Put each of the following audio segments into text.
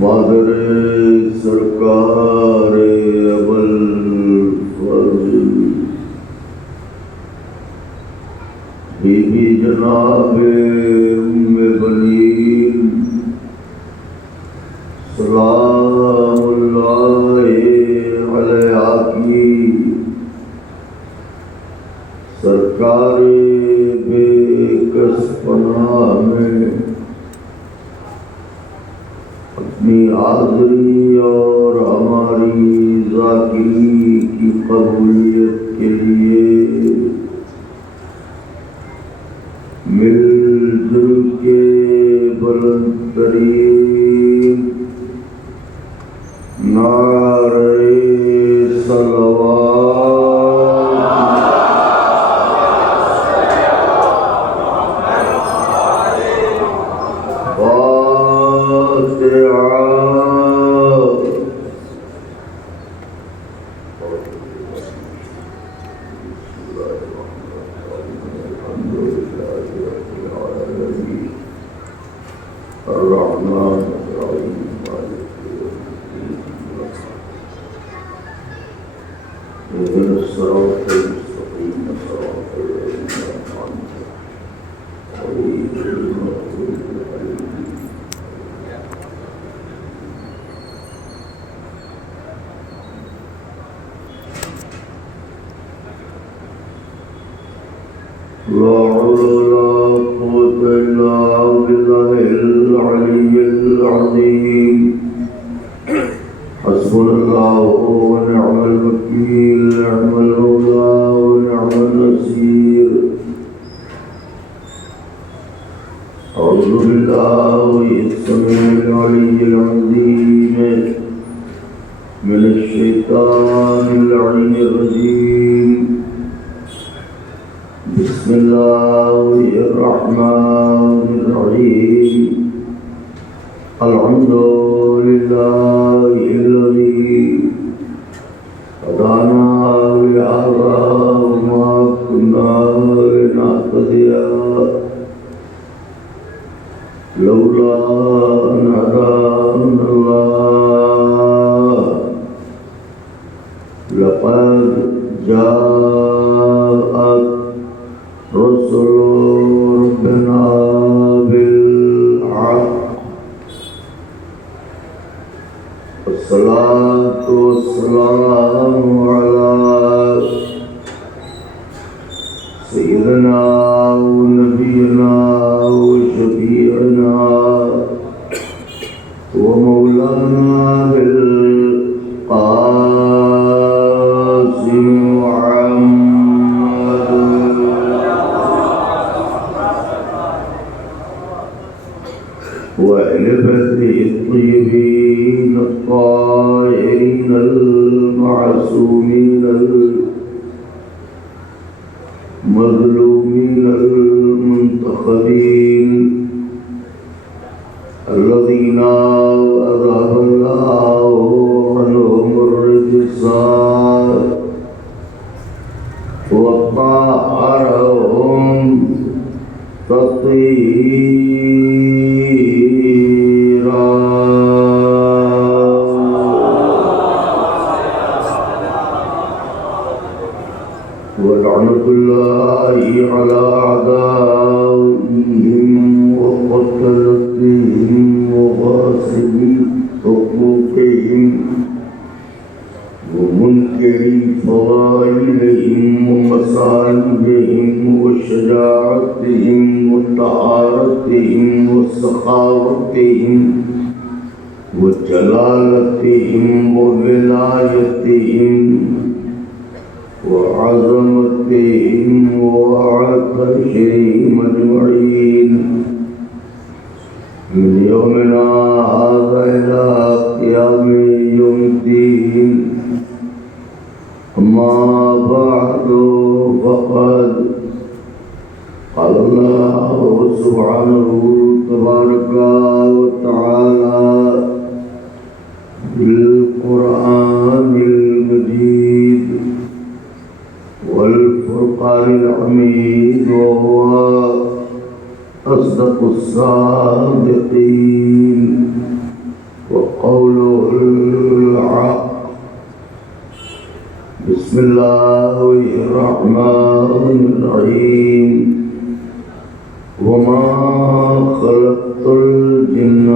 Bother سرکار ابل فضل be be جناب ام بنین سلام اللہ علیہ کی سرکار بے کس پناہ میں اپنی حاضری اور ہماری ذاکری کی قبولیت کے لیے مل جل کے بلند ترین نعرہ صلوات فاتحہ أصدق الصادقين وقوله الحق. بسم الله الرحمن الرحيم. وما خلقت الجن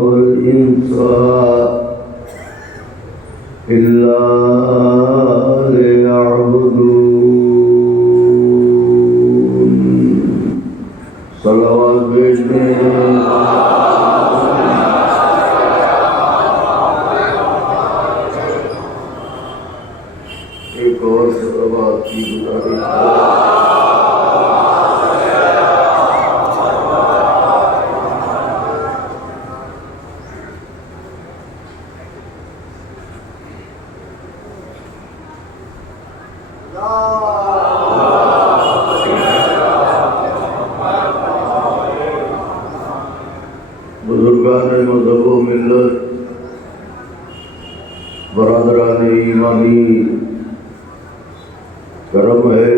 والإنس إلا ليعبدون. صلوات بھیجنے ایک اور صلوات کی گزارش بزرگان مذہب و ملت، برادران ایمانی، کرم ہے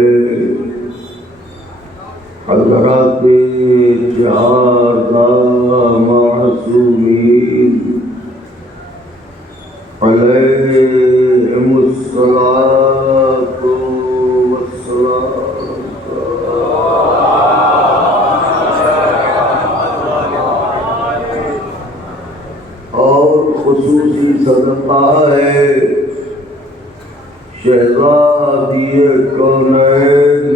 حضرات چہارہ معصومین علیہم الصلاۃ والسلام. اور خصوصی صدقہ ہے شہزادی کونین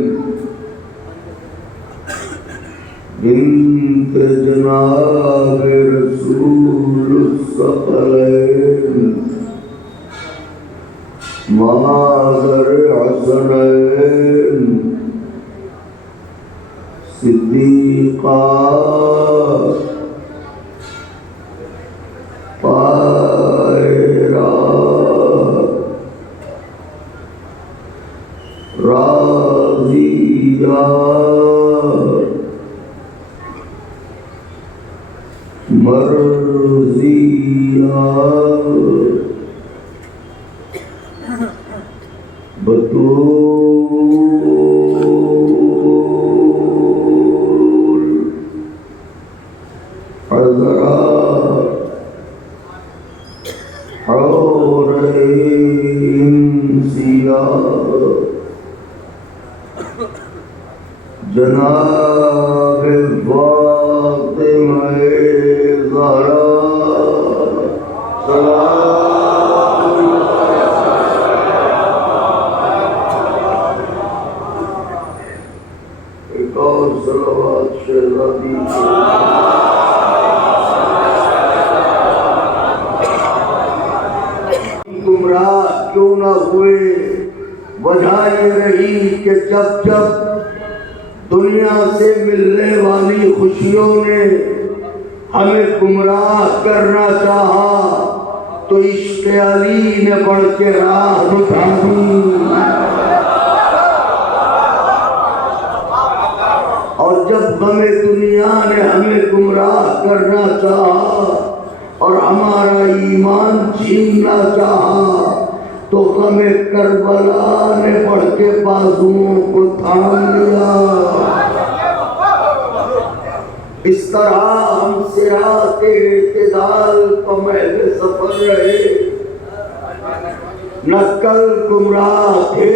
بنت جناب رسول الثقلین مادر حسنین صدیقہ طاہرہ راضیہ مرضیہ بطول حضرات حورین سیاہ جناب فاطمہ زہرا سلام. ایک اور صلوات شہزادی گمراہ کیوں نہ ہوئے، وجہ یہ رہی کہ جب جب دنیا سے ملنے والی خوشیوں نے ہمیں گمراہ کرنا چاہا تو عشق علی نے بڑھ کے راہ بتا دی. اور جب غم دنیا نے ہمیں گمراہ کرنا چاہا اور ہمارا ایمان چھیننا چاہا تو غم کربلا نے بڑھ کے بازوؤں کو تھام لیا. اس طرح ہم صراط اعتدال پر محل سفر رہے، نہ کل گمراہ تھے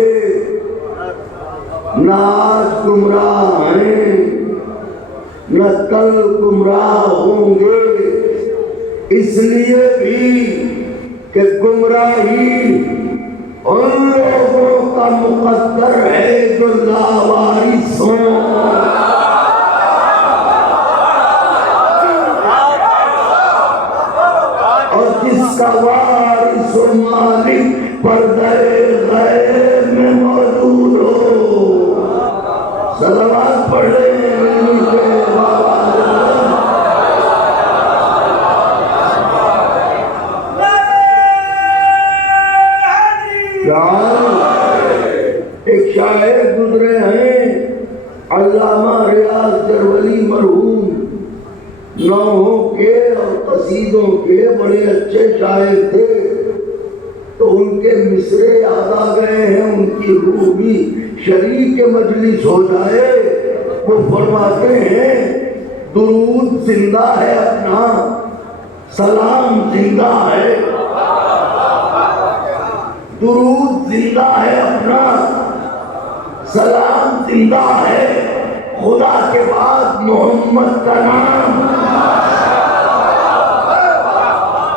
نہ آج گمراہ ہیں نہ کل گمراہ ہوں گے. اس لیے بھی کہ گمراہی ان لوگوں کا مقدر ہے جو لاوارث ہوں. اور جس کا وارث و مالک پردہ غیب میں موجود ہو. صلوات پڑھ رہے ہیں ایک شاعر گزرے ہیں علامہ ریاض جرولی مرحوم، نوحوں کے اور قصیدوں کے بڑے اچھے شاعر تھے. تو ان کے مصرے یاد آ گئے ہیں، ان کی روح بھی شریک مجلس ہو جائے. وہ فرماتے ہیں درود زندہ ہے اپنا، سلام زندہ ہے، درود زندہ ہے اپنا، سلام زندہ ہے، خدا کے بعد محمد کا نام۔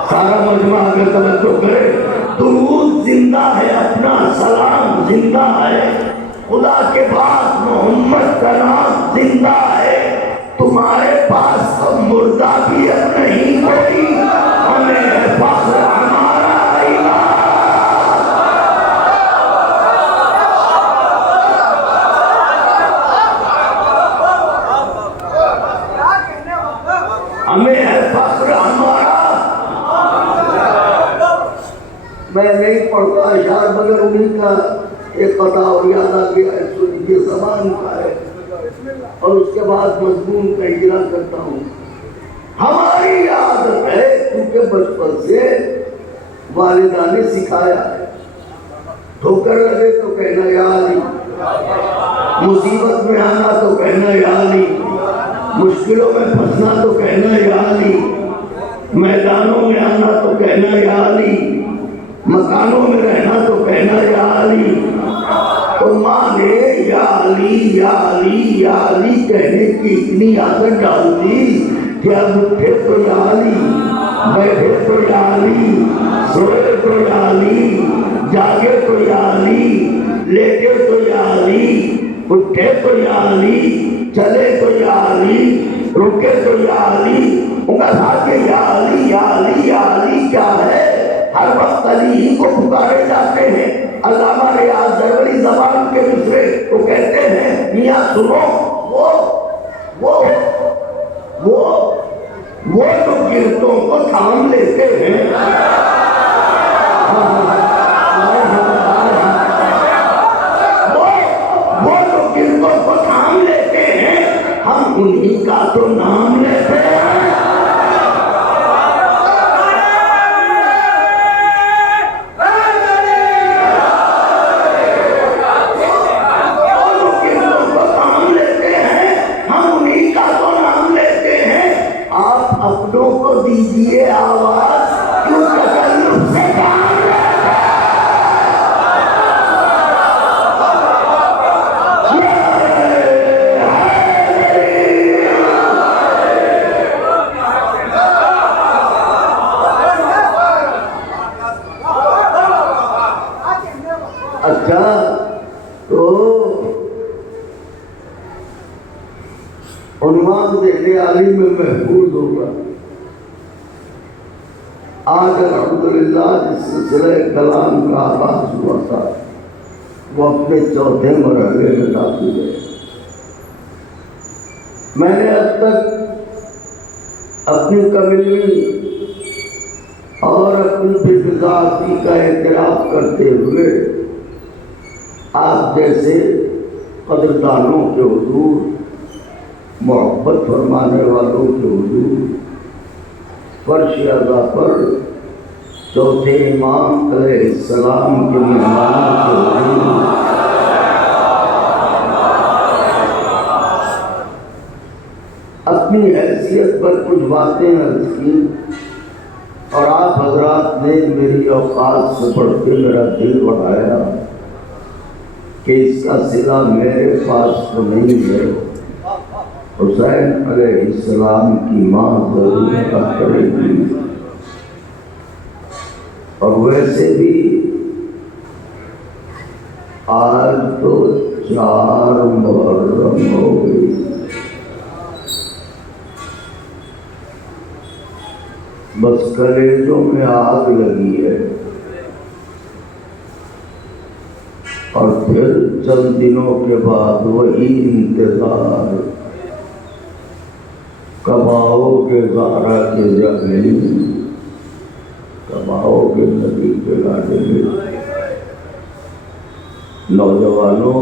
سارا مجمع اگر توجہ کرے، درود زندہ ہے اپنا، سلام زندہ ہے، خدا کے بعد محمد کا نام زندہ ہے۔ تمہارے پاس اب مردہ بھی اب نہیں کوئی، ہمیں ہے فخر ہمارا الہ۔ ہمیں ہے فخر ہمارا۔ میں نہیں پڑھتا اشعار مگر انہیں کا ایک قطع اور یاد آ گیا ہے، سنیے، زبان کا ہے اور اس کے بعد مضمون کا اجرا کرتا ہوں۔ ہماری عادت ہے کیونکہ بچپن سے والدہ نے سکھایا ہے، ٹھوکر لگے تو کہنا یا علی، مصیبت میں آنا تو کہنا یا علی، مشکلوں میں پھنسنا تو کہنا یا علی، میدانوں میں آنا تو کہنا یا علی، مکانوں میں رہنا تو کہنا یا علی۔ تو ماں نے یا علی یا علی یا علی کہنے کی اتنی عادت ڈال دی کہ اب اٹھے تو یا علی، بیٹھے تو یا علی، سوئے تو یا علی، جاگے تو یا علی، لیٹے تو یا علی، اٹھے تو یا علی، چلے تو یا علی، رکے تو یا علی۔ ان کا ساتھ یا علی یا علی یا علی کیا ہے؟ ہر وقت علی ہی کو پکارے جاتے ہیں۔ علامہ ریاض زرعی زبان کے مصرے وہ کہتے ہیں، میاں سنو، وہ جو گرتوں کو تھام لیتے ہیں، وہ جو گرتوں کو تھام لیتے ہیں، ہم انہی کا تو نام لیتے ہیں۔ اپنوں کو دیجئے آواز، کیوں تکلف سے کام لیتے اچھا تو عنوان دینے علی میں محفوظ ہوگا۔ آج الحمدللہ جس سلسلہ کلام کا آغاز ہوا تھا وہ اپنے چوتھے مرحلے میں داخل ہے۔ میں نے اب تک اپنی کمیونٹی اور اپنی بذاتی کا اعتراف کرتے ہوئے آپ جیسے قدردانوں کے حضور، محبت فرمانے والوں کے حضور، فرش اعلیٰ پر چوتھے امام علیہ السلام کے مہمانوں کے حضور اپنی حیثیت پر کچھ باتیں عرض کی، اور آپ حضرات نے میری اوقات سے بڑھ کے میرا دل بڑھایا کہ اس کا صلہ میرے پاس تو نہیں ہے، حسین علیہ السلام کی ماں ضرور کرے گی۔ اور ویسے بھی آج تو 4 محرم ہو گئی، بس کلیجوں میں آگ لگی ہے، اور پھر چند دنوں کے بعد وہی انتظار، کب آؤ گے زہرا کے جانے، کب آؤ گے نبی کے لاڈے میں۔ نوجوانوں،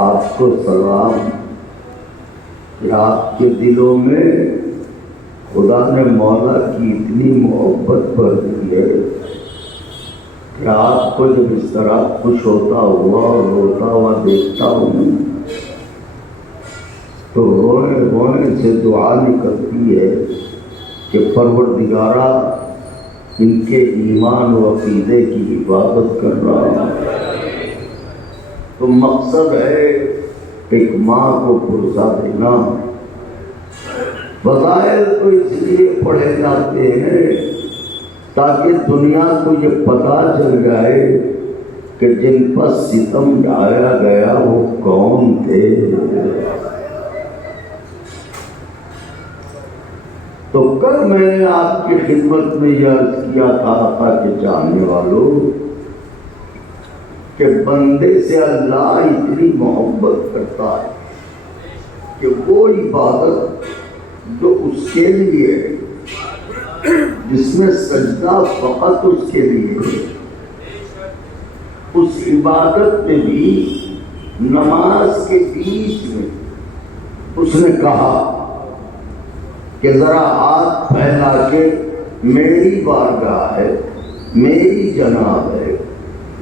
آپ کو سلام کہ آپ کے دلوں میں خدا نے مولا کی اتنی محبت بھر دی ہے کہ آپ کو جب اس طرح خوش ہوتا ہوا اور روتا ہوا دیکھتا ہوں تو رونے رونے سے دعا نکلتی ہے کہ پروردگارا ان کے ایمان و عقیدے کی حفاظت کر رہا ہے۔ تو مقصد ہے ایک ماں کو پرسا دینا۔ وسائل تو اس لیے پڑھے جاتے ہیں تاکہ دنیا کو یہ پتہ چل جائے کہ جن پر ستم ڈھایا گیا وہ کون تھے۔ تو کل میں نے آپ کی خدمت میں یہ عرض کیا تھا آقا کے چاہنے والوں کہ بندے سے اللہ اتنی محبت کرتا ہے کہ وہ عبادت جو اس کے لیے ہے، جس میں سجدہ فقط اس کے لیے ہے، اس عبادت میں بھی نماز کے بیچ میں اس نے کہا کہ ذرا ہاتھ پھیلا کے میری بارگاہ ہے، میری جناب ہے،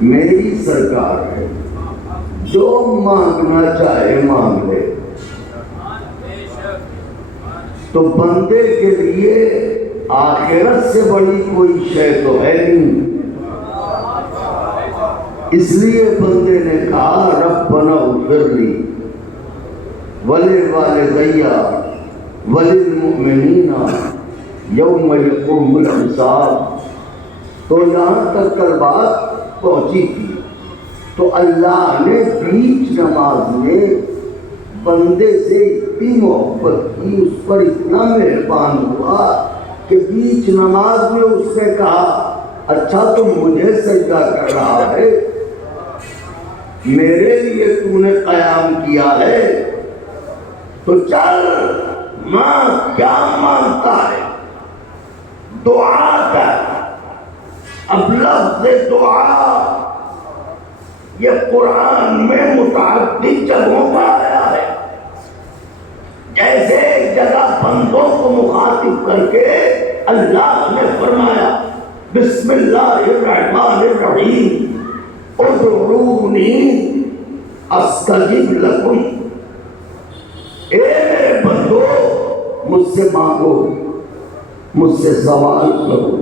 میری سرکار ہے، جو مانگنا چاہے مانگ لے۔ تو بندے کے لیے آخرت سے بڑی کوئی شے تو ہے نہیں، اس لیے بندے نے کہا ربنا اغفر لی ولوالدی وللمؤمنین یوم یقوم الحساب۔ تو یہاں تک کل بات پہنچی تھی۔ تو اللہ نے بیچ نماز میں بندے سے اتنی محبت کی، اس پر اتنا مہربان ہوا کہ بیچ نماز میں اس نے کہا اچھا تو مجھے سجدہ کر رہا ہے، میرے لیے تو نے قیام کیا ہے، تو چل ماں کیا مانگتا ہے دعا کر۔ اب لفظ دعا یہ قرآن میں متعدد جگہوں پر آیا ہے، جیسے ایک جگہ بندوں کو مخاطب کر کے اللہ نے فرمایا بسم اللہ الرحمن الرحیم ادعونی استجب لکم، اے میرے بندو مجھ سے مانگو، مجھ سے سوال کرو،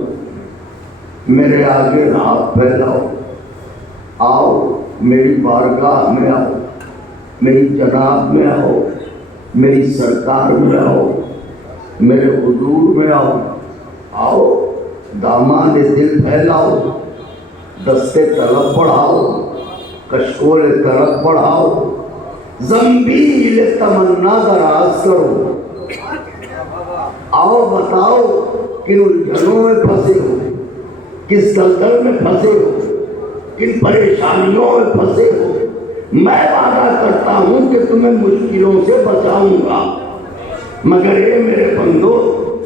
میرے آگے ہاتھ پھیلاؤ، آؤ میری بارگاہ میں آؤ، میری جناب میں آؤ، میری سرکار میں آؤ، میرے حضور میں آؤ، آؤ دامان دل پھیلاؤ، دستے طلب بڑھاؤ، کشکول طلب بڑھاؤ، زنبیل تمنا دراز کرو، آؤ بتاؤ کن الجھنوں میں پھنسے ہو، کس دلدل میں پھنسے ہو، کن پریشانیوں میں پھنسے ہو، میں وعدہ کرتا ہوں کہ تمہیں مشکلوں سے بچاؤں گا، مگر اے میرے بندو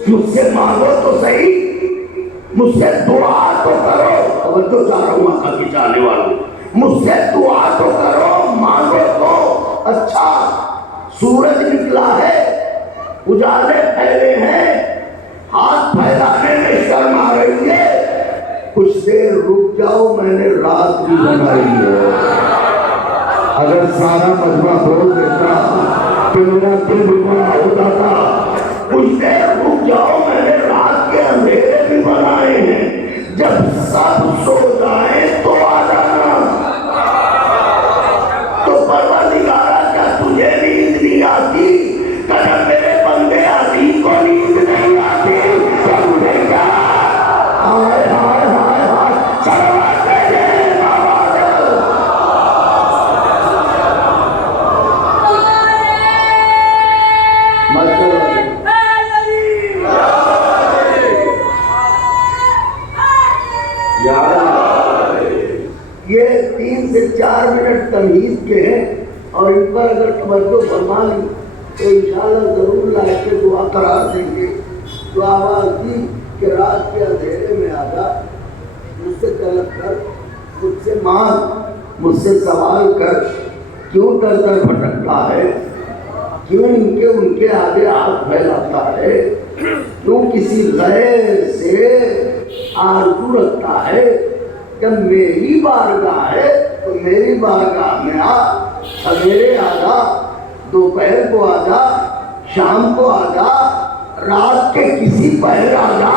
مجھ سے مانگو تو صحیح، مجھ سے دعا تو کرو۔ توجہ چاہ رہا ہوں آقا کی چاہنے والوں، مجھ سے دعا تو کرو، مانگو تو۔ اچھا سورج نکلا ہے، اجالے پھیلے ہیں، ہاتھ پھیلانے میں شرم آ رہی ہے، کچھ دیر رک جاؤ، میں نے رات بھی بنائی ہے۔ اگر سارا مجمع بول دیتا کہ میرا دل بھی بنا ہو جاتا، کچھ دیر رک جاؤ، میں نے رات کے اندھیرے بھی بنائے ہیں، جب سب سو جائیں تو آ جانا۔ تو پروردگارا کیا تجھے نیند نہیں آتی؟ جب میرے بندے عظیم کو نیند نہیں آتی تو مجھے کیا؟ ہائے ہائے ہائے ہائے سلوات دیجئے آواز۔ یہ 3 سے 4 منٹ تمہید کے ہیں اور ان پر اگر توجہ فرما لی تو انشاءاللہ ضرور لائے کے دعا قرار دیں گے۔ تو آواز دی کہ رات کے اندھیرے میں آجا، مجھ سے طلب کر، مجھ سے مانگ، مجھ سے سوال کر، کیوں در در بھٹکتا ہے، کیوں ان کے آگے ہاتھ پھیلاتا ہے، کیوں کسی غیر سے آرزو رکھتا ہے کہ میری بارگاہ ہے تو میری بارگاہ میں آ، سویرے آجا، دوپہر کو آ جا، شام کو آ جا، رات کے کسی پہر آ جا،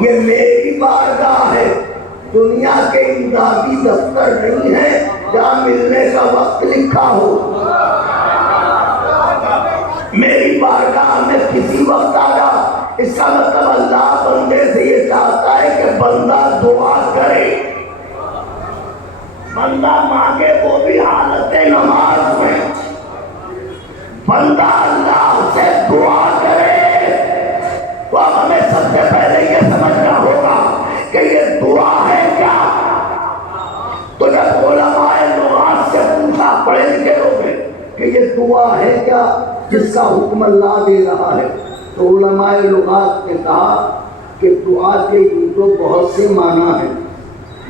یہ میری بارگاہ ہے، دنیا کے امدادی دفتر نہیں ہے جہاں ملنے کا وقت لکھا ہو۔ میری بارگاہ میں کسی وقت آ جا، اس کا مطلب اللہ بندے سے یہ چاہتا ہے کہ بندہ دعا کرے، بندہ مانگے، وہ بھی حالت نماز میں، بندہ اللہ سے دعا کرے۔ تو اب ہمیں سب سے پہلے یہ سمجھنا ہوگا کہ یہ دعا ہے کیا؟ تو جب علماء لغات سے پوچھا، پڑھے لکھے لوگ ہیں، کہ یہ دعا ہے کیا جس کا حکم اللہ دے رہا ہے، تو علماء لغات نے کہا کہ دعا کے یوں تو بہت سے معنی ہیں،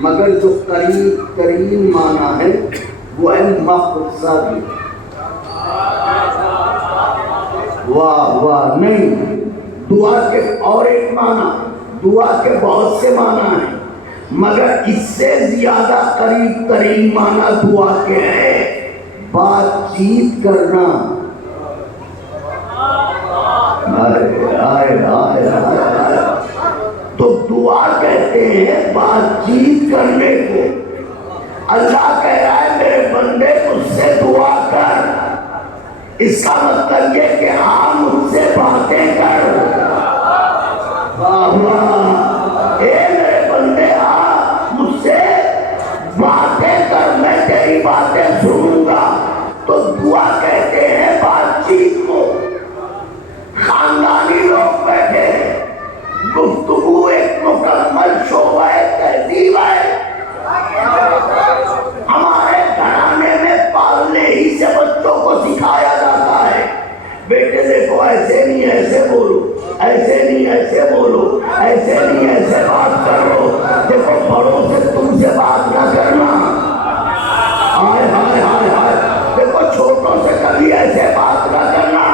مگر جو قریب ترین معنی ہے وہ ہے مقصد۔ واہ واہ، نہیں، دعا کے اور ایک معنی، دعا کے بہت سے معنی ہیں، مگر اس سے زیادہ قریب ترین معنی دعا کے ہے بات چیت کرنا۔ تو دعا کہتے ہیں بات چیت کرنے کو۔ اللہ کہہ رہا ہے میرے بندے مجھ سے دعا کر، اس کا مطلب یہ کہ ہاں مجھ سے باتیں کر۔ اے میرے بندے ہاں مجھ سے باتیں کر، میں تیری باتیں سنوں گا۔ تو دعا کہتے ہیں بات چیت کو۔ خاندانی لوگ بیٹھے ہیں، گفتگو ایک مکمل شعبہ تہذیب ہے۔ ہمارے گھرانے میں پالنے ہی سے بچوں کو سکھایا جاتا ہے، بیٹے دیکھو ایسے نہیں ایسے بولو، ایسے نہیں ایسے بولو، ایسے نہیں ایسے بات کرو، دیکھو بڑوں سے تم سے بات نہ کرنا، ہائے ہائے ہائے ہائے، دیکھو چھوٹوں سے کبھی ایسے بات نہ کرنا۔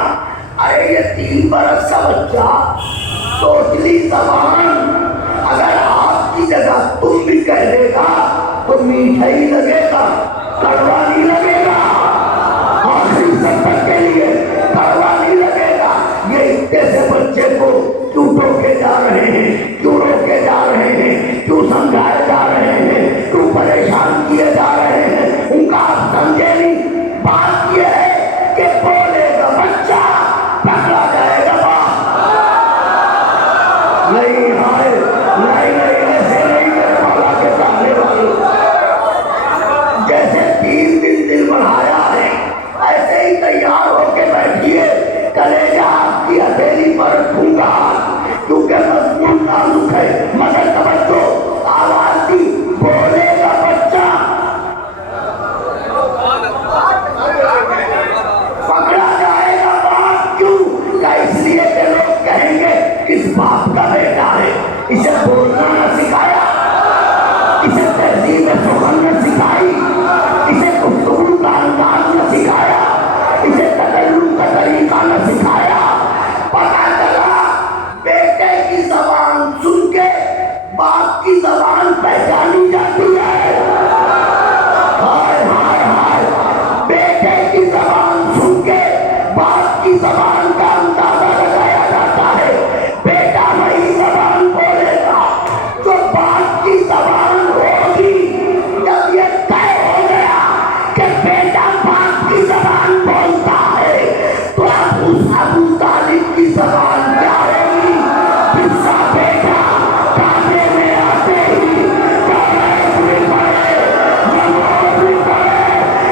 ارے یہ 3 برس کا بچہ توتلی زبان اگر آپ کی جگہ تم بھی کہہ دے گا تو میٹھا ہی لگے گا، کڑوا نہیں لگے گا، آخری سفر کے لیے کڑوا نہیں لگے گا۔ یہ اتنے سے بچے کو کیوں ٹوکے جا رہے ہیں، کیوں روکے جا رہے ہیں، کیوں سمجھائے جا رہے ہیں، کیوں پریشان کیے جا رہے ہیں، ان کا آپ سمجھے نہیں۔ بات یہ ہے کہ بولے گا بچہ پکڑا جائے گا باپ۔ نہیں ہائے، نہیں ایسے نہیں میرے مولا کے چاہنے والوں، جیسے 3 دن دل بڑھایا ہے ایسے ہی تیار ہو کے بیٹھیے، کلیجہ آپ کی ہتھیلی پر رکھوں گا، کیونکہ مضمون نازک ہے۔ مگر توجہ، آواز دی، بولے گا بچہ پکڑا جائے گا باپ۔ کیوں؟ کہ اس لیے کہ لوگ کہیں گے اس باپ کا بیٹا ہے، اسے بولنا نہ سکھایا، اسے تہذیب سخن نہ سکھائی، اسے گفتگو کا انداز نہ سکھایا، اسے تکلم کا طریقہ نہ سکھایا۔ پتہ چلا بیٹے کی زبان سن کے باپ کی زبان پہچانی جاتی ہے۔ ہائے ہائے ہائے، بیٹے کی زبان سن کے باپ کی زبان کا اندازہ لگایا جاتا ہے۔ بیٹا وہی زبان بولے گا جو باپ کی زبان ہوگی۔ جب یہ طے ہو گیا کہ بیٹا باپ کی زبان بولتا ہے تو اب اس ابو طالب کی زبان کیا ہوگی؟ قصہ بیٹا کعبے میں آتے ہی کعبہ میں پڑے، نماز میں پڑے،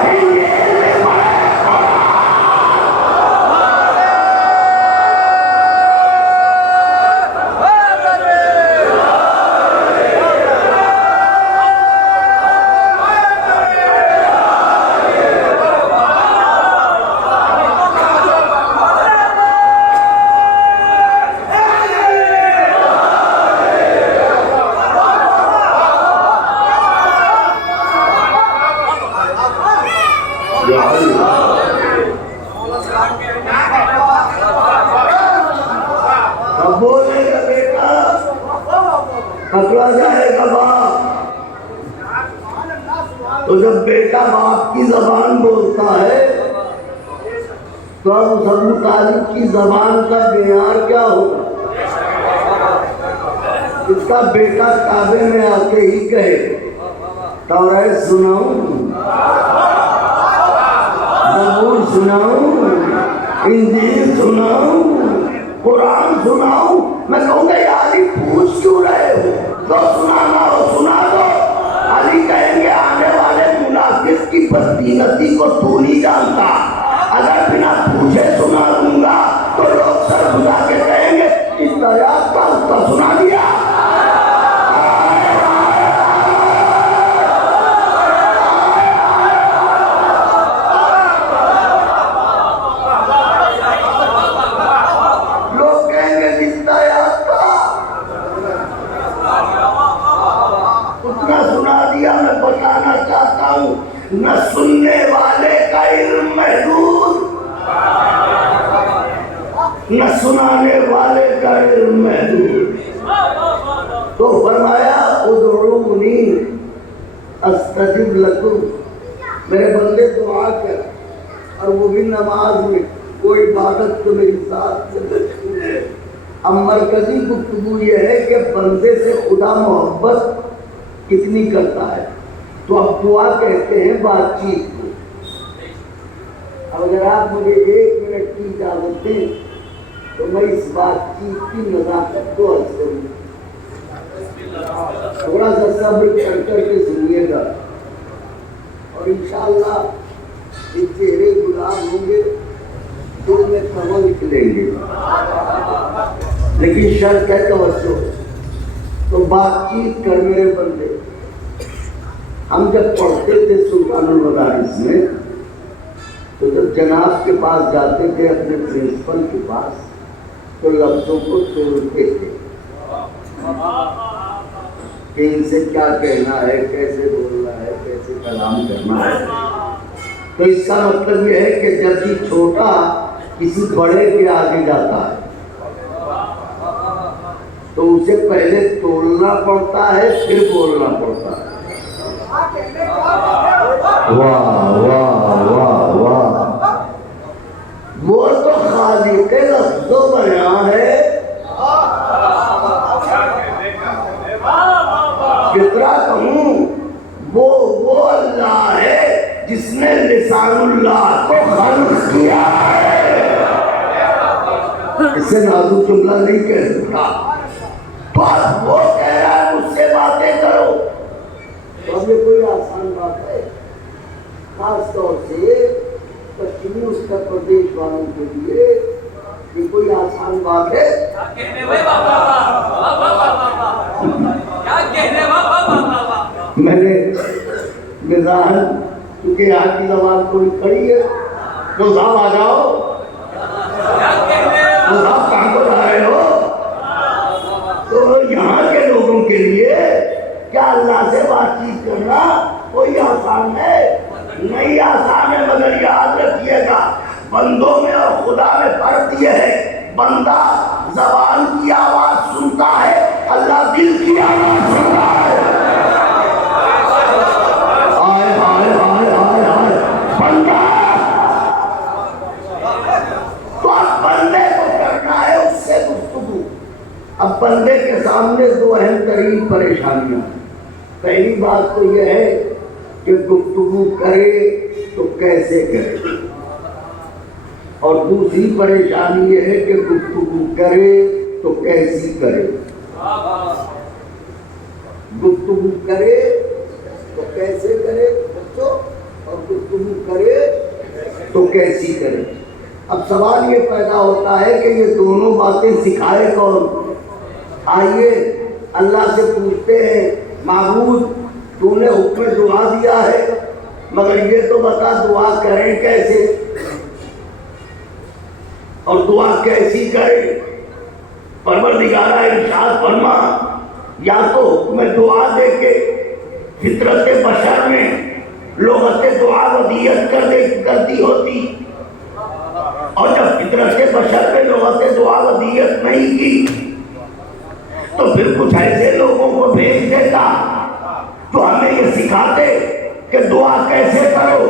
انجیل میں پڑے، اب بولے گا بیٹا پکڑا جائے گا باپ۔ تو جب بیٹا باپ کی زبان بولتا ہے تو اب اس ابو طالب کی زبان کا معیار کیا ہوگا؟ اس کا بیٹا کعبے میں آ کے ہی کہے توریت سناؤں، زبور سناؤں، انجیل سناؤں، قرآن سناؤں، میں کہوں گا یا علی پوچھ کیوں رہے ہو؟ جو سنانا ہو سنا دو۔ علی کہیں گے آنے والے منافق کی بددینتی کو تو نہیں جانتا، اگر بنا پوچھے سنا دوں گا تو لوگ سر بجھا کے کہیں گے اس دریات کا اس کا سنا دیا۔ لوگ کہیں گے جس دریات کا اتنا سنا دیا۔ میں بتانا چاہتا ہوں نہ سننے والے کا علم محدود، نہ سنانے والے کا علم محدود۔ تو فرمایا ادعونی استجب لکم، میرے بندے دعا کر، اور وہ بھی نماز میں، کوئی عبادت تو میری ساتھ سے۔ اب مرکزی گفتگو یہ ہے کہ بندے سے خدا محبت کتنی کرتا ہے، تو اب دعا کہتے ہیں بات چیت کو۔ اب اگر آپ مجھے 1 منٹ کی اجازت دیں تو میں اس بات چیت کی نزاکت کو عرض کروں، تھوڑا سا صبر کر کے سنیے گا، اور انشاءاللہ یہ چہرے گلاب ہوں گے، دل میں کنول نکلیں گے، لیکن شرط ہے توجہ۔ تو بات چیت کر میرے بندے۔ ہم جب پڑھتے تھے سلطان المدارس میں، تو جب جناب کے پاس جاتے تھے اپنے پرنسپل کے پاس، تو لفظوں کو توڑتے تھے کہ ان سے کیا کہنا ہے، کیسے بولنا ہے، کیسے کلام کرنا ہے۔ تو اس کا مطلب یہ ہے کہ جب بھی چھوٹا کسی بڑے کے آگے جاتا ہے تو اسے پہلے توڑنا پڑتا ہے، پھر بولنا پڑتا ہے۔ واہ واہ واہ واہ، وہ تو خالق لفظ و بیان ہے۔ کتنا کہوں، وہ اللہ ہے جس نے لسان اللہ کو خلق کیا ہے، اسے نازک جملہ نہیں کہہ سکتا۔ تو اب وہ کہہ رہا ہے مجھ سے باتیں کرو، تو اب یہ کوئی آسان بات ہے؟ خاص طور سے پشچمی اتر پردیش والوں کے لیے یہ کوئی آسان بات ہے؟ میں نے مزاح، کیونکہ یہاں کی زبان تھوڑی کڑی ہے، تو صاحب آ جاؤ، تو صاحب کہاں کو جا رہے ہو؟ تو یہاں کے لوگوں کے لیے کیا اللہ سے بات چیت کرنا کوئی آسان ہے؟ نہیں آسان ہے، مگر یاد رکھیے گا بندوں میں اور خدا میں فرق یہ ہے، بندہ زبان کی آواز سنتا ہے، اللہ دل کی آواز سنتا ہے۔ بندہ تو اب بندے کو کرنا ہے اس سے گفتگو۔ اب بندے کے سامنے 2 اہم ترین پریشانیاں ہیں۔ پہلی بات تو یہ ہے کہ گفتگو کرے تو کیسے کرے، اور دوسری پریشانی یہ ہے کہ گفتگو کرے تو کیسی کرے۔ گفتگو کرے تو کیسے کرے بچوں، اور گفتگو کرے تو کیسی کرے۔ اب سوال یہ پیدا ہوتا ہے کہ یہ دونوں باتیں سکھائے کون؟ آئیے اللہ سے پوچھتے ہیں، معبود تو نے حکم دعا دیا ہے، مگر یہ تو بتا دعا کریں کیسے، اور دعا کیسی کریں؟ پروردگارہ ارشاد فرما، یا تو حکم دعا دے کے فطرت بشر میں لغت دعا ودیت کر دی ہوتی، اور جب فطرت بشر میں لغت دعا ودیت نہیں کی تو پھر کچھ ایسے لوگوں کو بھیج دیتا جو ہمیں یہ سکھاتے کہ دعا کیسے کرو،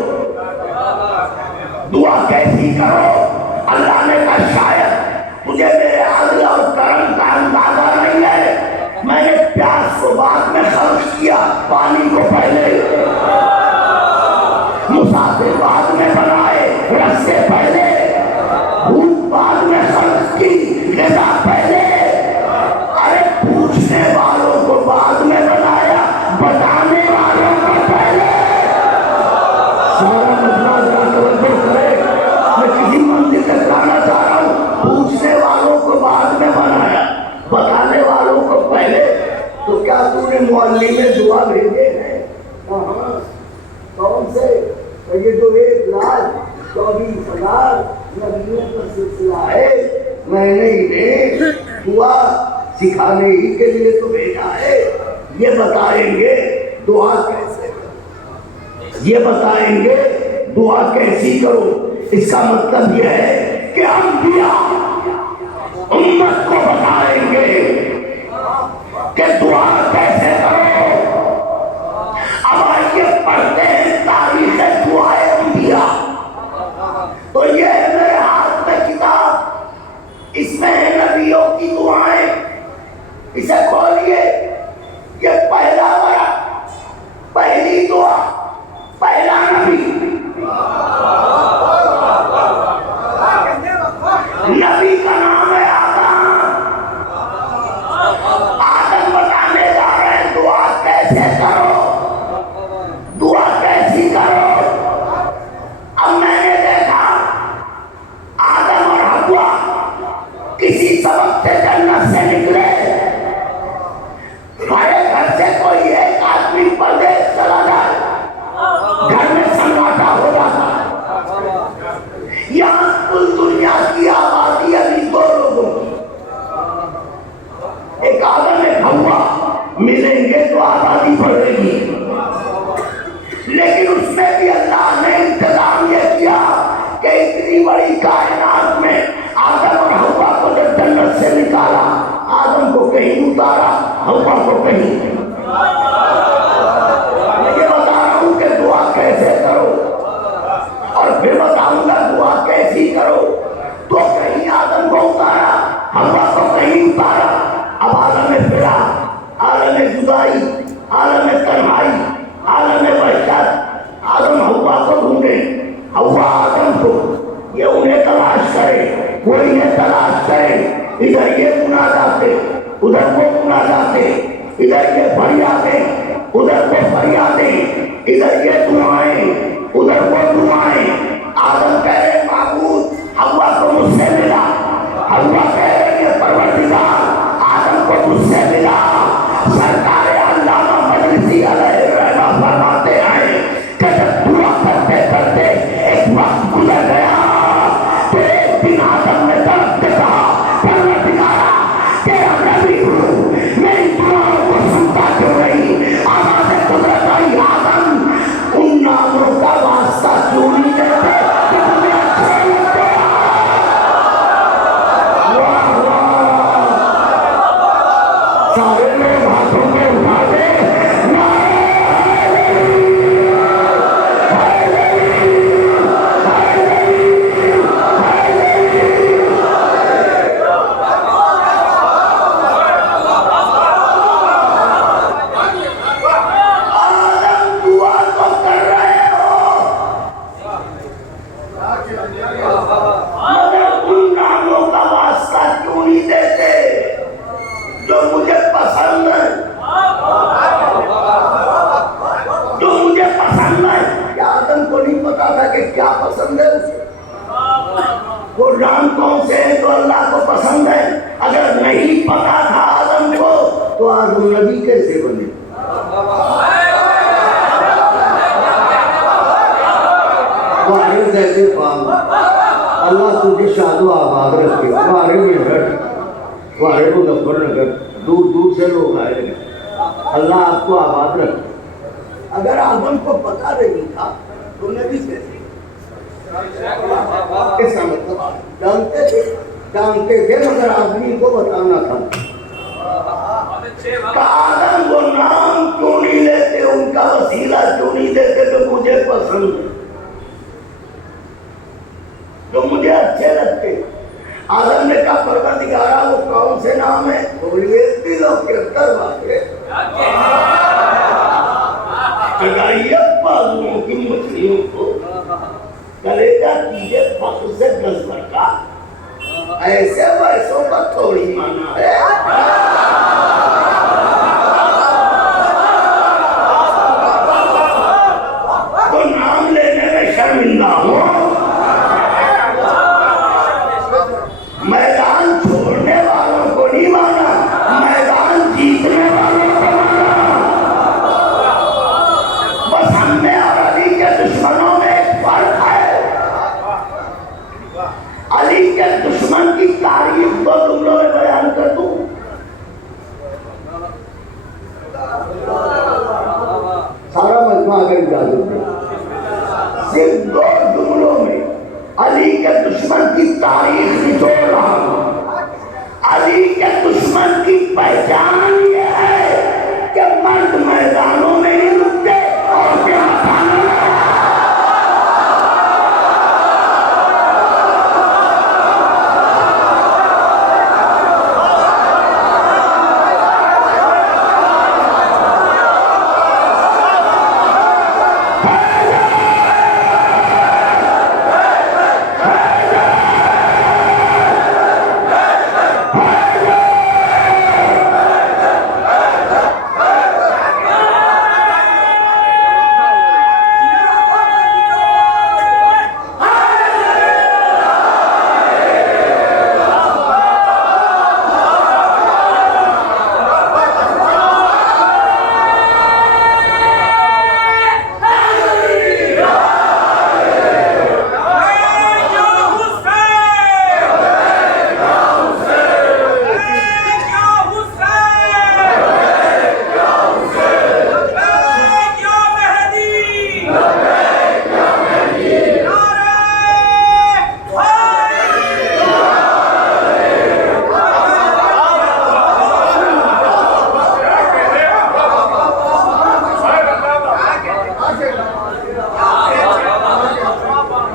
دعا کیسی کرو۔ پلی میں دعا بھیجے ہیں کہاں کون سے؟ یہ جو 1,24,000 نبیوں کا سلسلہ ہے میں نے انہیں دعا سکھانے ہی کے لیے تو بھیجا ہے. یہ بتائیں گے دعا کیسے کرو، یہ بتائیں گے دعا کیسی کرو. اس کا مطلب یہ ہے کہ انبیاء امت کو بتائیں گے کہ دعا کیسے کرو. اب آئیے پڑھتے ہیں تاریخ دعائے انبیاء. تو یہ ہے میرے ہاتھ میں کتاب، اس میں ہے نبیوں کی دعائیں. اسے کھولیے. یہ پہلا ورق، پہلی دعا، پہلا نبی. نبی کا نام ہے آدم. آدم بتانے جا رہے ہیں دعا کیسے کرو، دعا کیسی کرو. اب میں نے دیکھا آدم اور حوا کسی سبب سے جنت سے نکلے. ہمارے گھر سے کوئی ایک آدمی پردیس چلا جائے، گھر میں سناٹا ہو جاتا. یہاں کل دنیا کی آبادی ابھی 2 لوگوں کی، ایک آدم ایک حوا ملیں گے تو آبادی بڑھے گی. لیکن اس میں بھی اللہ نے انتظام یہ کیا کہ اتنی بڑی کائنات میں آدم اور حوا کو جب جنت سے نکالا، آدم کو کہیں اتارا، حوا کو کہیں. میں یہ بتا رہا ہوں کہ دعا کیسے کرو، اور پھر بتاؤں گا دعا کیسی کرو. تو کہیں آدم کو اتارا، حوا کو کہیں اتارا. اب عالم فراق، عالم جدائی، عالم تنہائی، عالم وحشت. آدم حوا کو ڈھونڈے، حوا آدم کو. یہ انہیں تلاش کرے، وہ انہیں تلاش کرے. ادھر یہ مناجاتے، ادھر وہ مناجاتے، ادھر یہ فریادیں، ادھر وہ فریادیں، ادھر یہ دعائیں، ادھر وہ دعائیں. آدم کہہ رہے معبود حوا کو مجھ سے ملا، حوا کہہ رہے یہ پروردگار آدم کو مجھ سے ملا. سرکار علامہ مجلسی علیہ الرحمہ فرماتے ہیں کہ جب دعا کرتے کرتے ایک وقت گزر گیا تو ایک دن آدم نے طلب کے کہا پروردگارا تیرا نبی ہوں، میری دعاؤں کو سنتا کیوں نہیں؟ آواز قدرت آئی آدم ان ناموں کا واسطہ کیوں نہیں دیتے کہ تمہیں اچھے لگتے ہیں؟ واہ واہ، سارے لوگ ہاتھوں کو اٹھا دے. کیا پسند ہے اسے؟ وہ رام کون سے ہیں تو اللہ کو پسند ہے. اگر نہیں پتا تھا آدم کو تو آدم نبی کیسے بنے؟ وارث ایسے پام اللہ تجھے شاد و آباد رکھے. وارث میں بیٹھ، وارث کو دفر نگر، دور دور سے لوگ آئے ہیں. اللہ آپ کو آباد رکھے. اگر آدم کو پتا نہیں تھا تو نبی کیسے؟ اس کا مطلب جانتے تھے مگر آدمی کو بتانا تھا. آدم وہ نام کیوں نہیں لیتے، ان کا وسیلہ کیوں نہیں دیتے کہ مجھے پسند ہے، جو مجھے اچھے لگتے. آدم نے کہا پروردگارا وہ کون سے نام ہے؟ بولیے دلوں کے اندر باتیں چڑھائیے بازوؤں کی مچھلیوں کو، کلیجہ کیجئے فخر سے گزبر کا. ایسے ویسوں کا تھوڑی مانا ہے. تو نام لینے میں شرمندہ ہوں. میدان چھوڑنے والوں کو نہیں مانا، میدان جیتنے والوں کو مانا. پہچان یہ ہے کہ مرد میدانوں میں نہیں رکتے اور کے مسانوں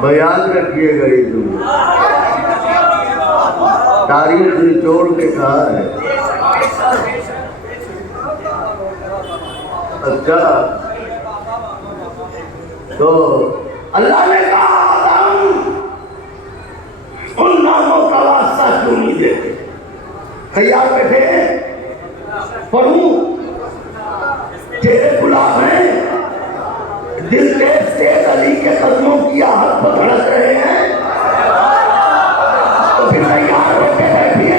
میں یاد رکھیے گا یہ جملہ تاریخ نچوڑ کے کہا ہے. اچھا تو اللہ نے کہا آدم ان ناموں کا واسطہ کیوں نہیں دیتے؟ تیار بیٹھے پڑھوں چہرے گلاب ہیں دل کے سید علی کے قدموں کی آہت پر دھڑک رہے ہیں تو پھر تیار ہو کے بیٹھیے.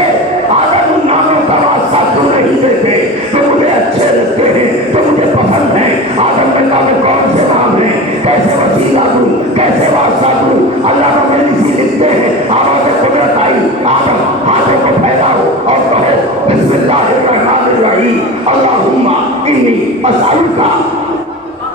آدم ان ناموں کا واسطہ کیوں نہیں دیتے تو مجھے اچھے لگتے ہیں تو مجھے پسند ہیں. آدم نے کہا میں کون سے نام ہیں کیسے وسیلہ دوں کیسے واسطہ دوں؟ اللہ نے اسی لکھتے ہیں آواز قدرت آئی آدم ہاتھوں کو پھیلاؤ اور کہو بسم اللہ الرحمن الرحیم اللہم انی اسألک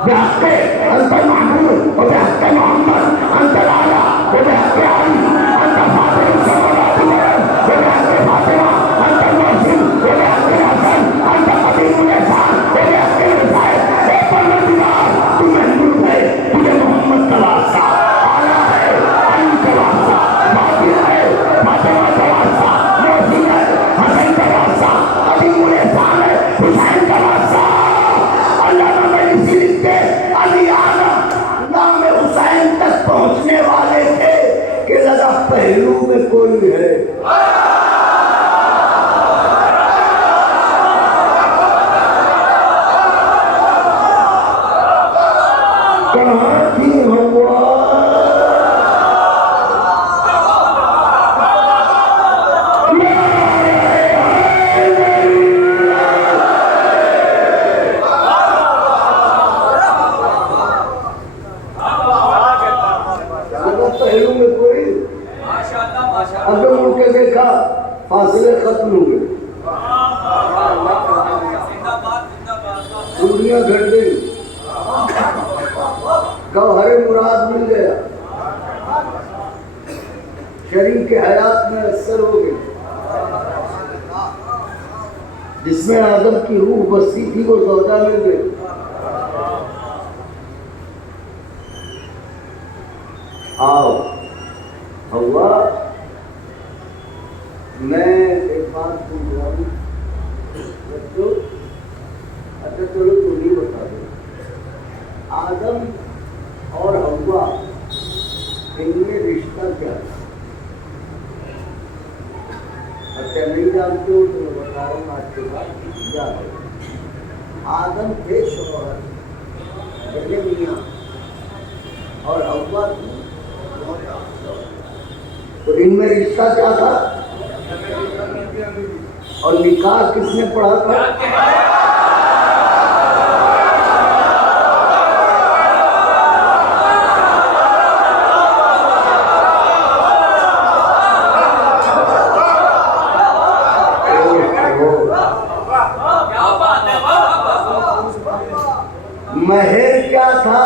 بحق انت محمود و بحق محمد انت العلا و بحق علی انت فاطر السماوات والارض و بحق فاطمہ انت المحسن و بحق الحسن انت قدیم الاحسان و بحق الرسائل. اے پروردگار تو محمود ہے تجھے محمد کا واسطہ، اعلیٰ ہے علی کا واسطہ، فاطر ہے فاطمہ کا واسطہ، محسن ہے حسن کا واسطہ، قدیم الاحسان ہے حسین کا واسطہ. اللہ نے اسی لکھتے علی آدم نام حسین تک پہنچنے والے تھے کہ لگا پہلو میں کوئی ہے. کہاں تھی ہوا پہلو میں کوئی اگر مڑ کے دیکھا فاصلے ختم ہو گئے دنیا گھٹ گئی گوہر مراد مل گیا شریک حیات میں اثر ہو گئی جس میں آدم کی روح بستی تھی وہ سودا مل گئی. آؤ ہوا میں ایک بات پوچھ رہا ہوں بچوں. اچھا چلو تم ہی بتا دو آدم اور ہوا ان میں رشتہ کیا تھا؟ اچھا نہیں جانتے ہو تو میں بتا رہا ہوں آج کے بعد جانتے. آدم تھے شوہر پہلے میاں اور ہوا تھی تو ان میں رشتہ کیا تھا اور نکاح کس نے پڑھا تھا؟ مہر کیا تھا؟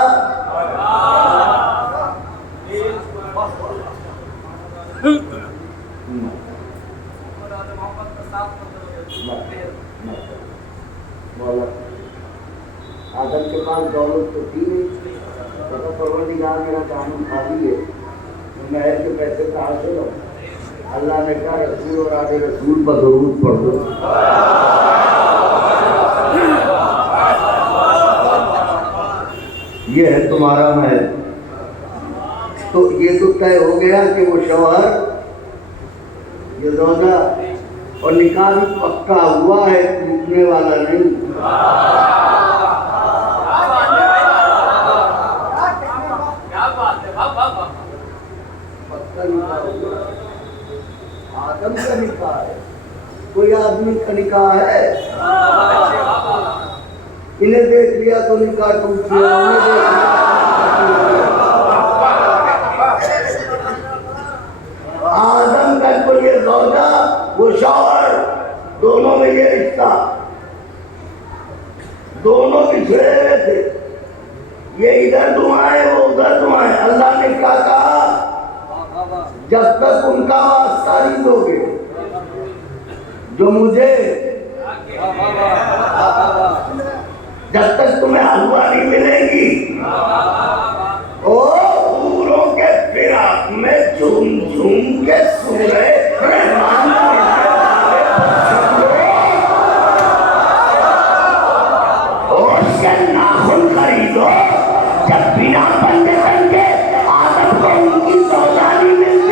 مولا آدم کے پاس دولت تو تھی نہیں، تو پروردگار میرا قانون خالی ہے، مہر کے پیسے کہاں سے لو؟ اللہ نے کہا رسول اور آگے رسول پر درود پڑھ دو۔ یہ ہے تمہارا مہر۔ تو یہ تو طے ہو گیا کہ وہ شوہر یہ زوجہ، اور نکاح بھی پکا ہوا ہے، ٹوٹنے والا نہیں۔ پکا نکاح ہوا، آدم کا نکاح ہے، کوئی آدمی کا نکاح ہے؟ انہیں دیکھ لیا تو نکاح ٹوٹ گیا، انہیں دیکھ لیا۔ آدم کا تو یہ زوجہ، وہ شوہر، دونوں میں یہ رشتہ، دونوں بچھڑے ہوئے تھے، یہ ادھر دعائیں وہ ادھر دعائیں۔ اللہ نے کیا کہا؟ جب تک ان کا واسطہ نہیں دو گے جو مجھے، جب تک تمہیں حلوہ نہیں ملے گی، اور حوروں کے فراق میں جھوم جھوم کے سورہ رحمان اور سے ناخن خریدو، جب بنا بندے بن کے آدم کو ان کی سودا نہیں ملتی،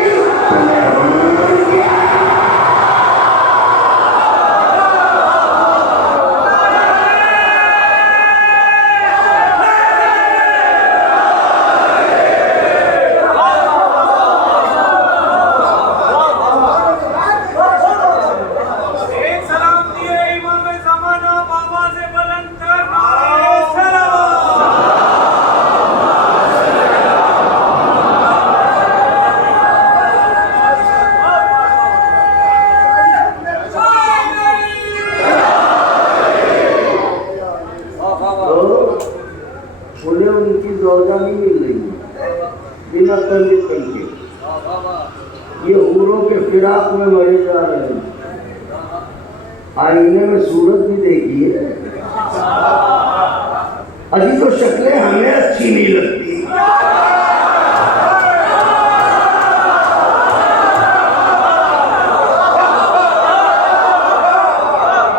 یہ حوروں کے فراق میں مرے جا رہے ہیں۔ آئینے میں صورت بھی دیکھیے، ابھی تو شکلیں ہمیں اچھی نہیں لگتی،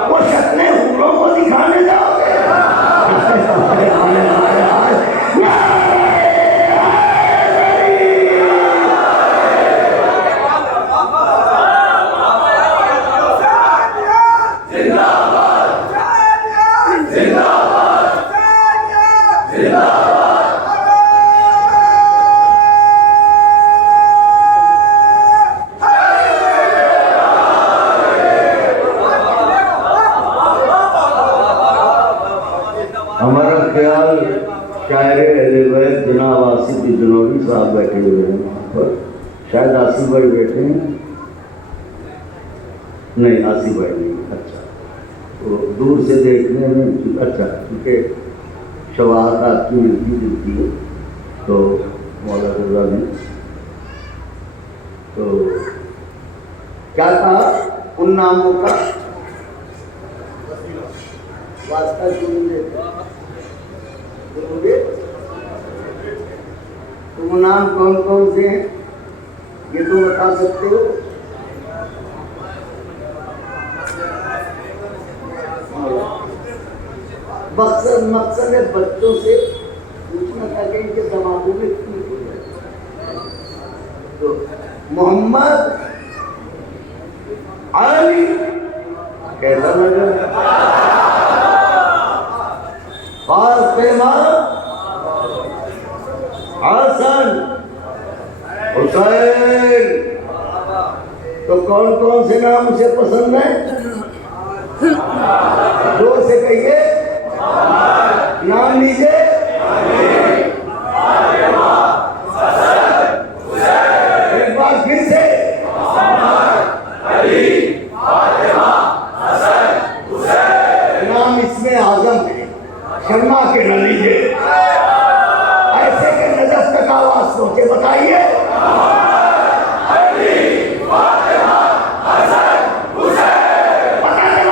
وہ شکلیں حوروں کو دکھانے جاؤ گے۔ ہمارا خیال شاعر اہل بیت جناب آصف جنوبی صاحب بیٹھے ہوئے ہیں وہاں پر، شاید آصف بھائی بیٹھے ہیں، نہیں آصف بھائی نہیں، اچھا تو دور سے دیکھنے میں اچھا، کیونکہ شواہد آپ کی ملتی جلتی ہے، تو مولا رضا نے تو کیا کہا ان ناموں کا واسطہ کیوں نہیں دیتے؟ تو وہ نام کون کون سے ہیں یہ تو بتا سکتے ہو؟ مقصد ہے بچوں سے پوچھنا تھا کہ ان کے دماغوں میں کیوں ہو جائے۔ تو محمد علی کیسا لگا؟ فاطمہ، حسن، حسین، تو کون کون سے نام اسے پسند ہیں؟ دو سے کہیے، نام لیجیے۔ ایک بار پھر سے، نام اس میں اعظم ہے، شرما کے نہ لیجیے، ایسے کہ نجف تک آواز سوچے بتائیے۔ پتہ چلا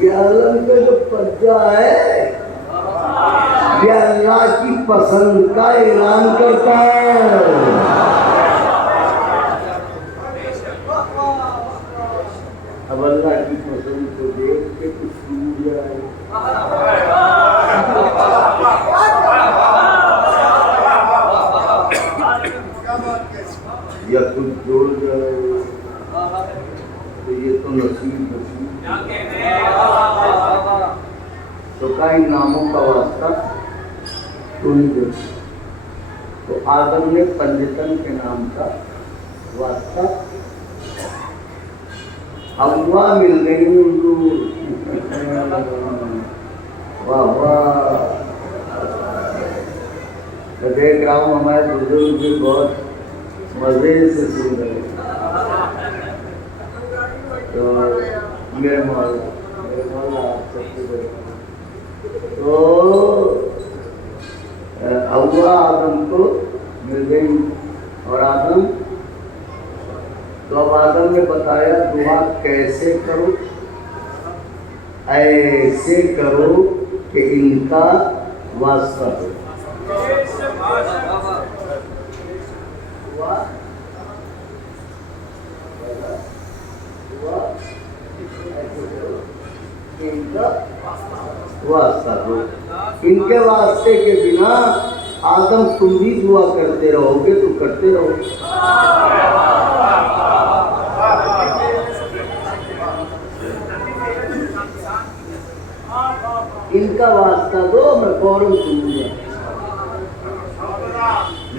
یہ عالم کا جو پرچہ ہے یہ اللہ کی پسند کا اعلان کرتا ہے. اب اللہ کی پسند کو دیکھ کے کچھ ٹوٹ جائے یا کچھ جوڑ جائے تو یہ تو نصیب تو کا ان ناموں کا واسطہ تو نہیں دے. تو آدم نے پنجتن کے نام کا واسطہ حوا مل گئی حضور. واہ واہ. میں دیکھ رہا ہوں ہمارے بزرگ بھی بہت مزے سے سن رہے ہیں. تو میرے مولا آپ سب سے بڑے تو حوا آدم کو مل گئی اور آدم تو اب آدم نے بتایا دعا کیسے کرو. ایسے کرو کہ ان کا واسطہ ہو. واسطہ ہو. ان کے واسطے کے بنا آدم تم بھی دعا کرتے رہو گے تو کرتے رہو گے. ان کا واسطہ دو میں فوراً سنوں گا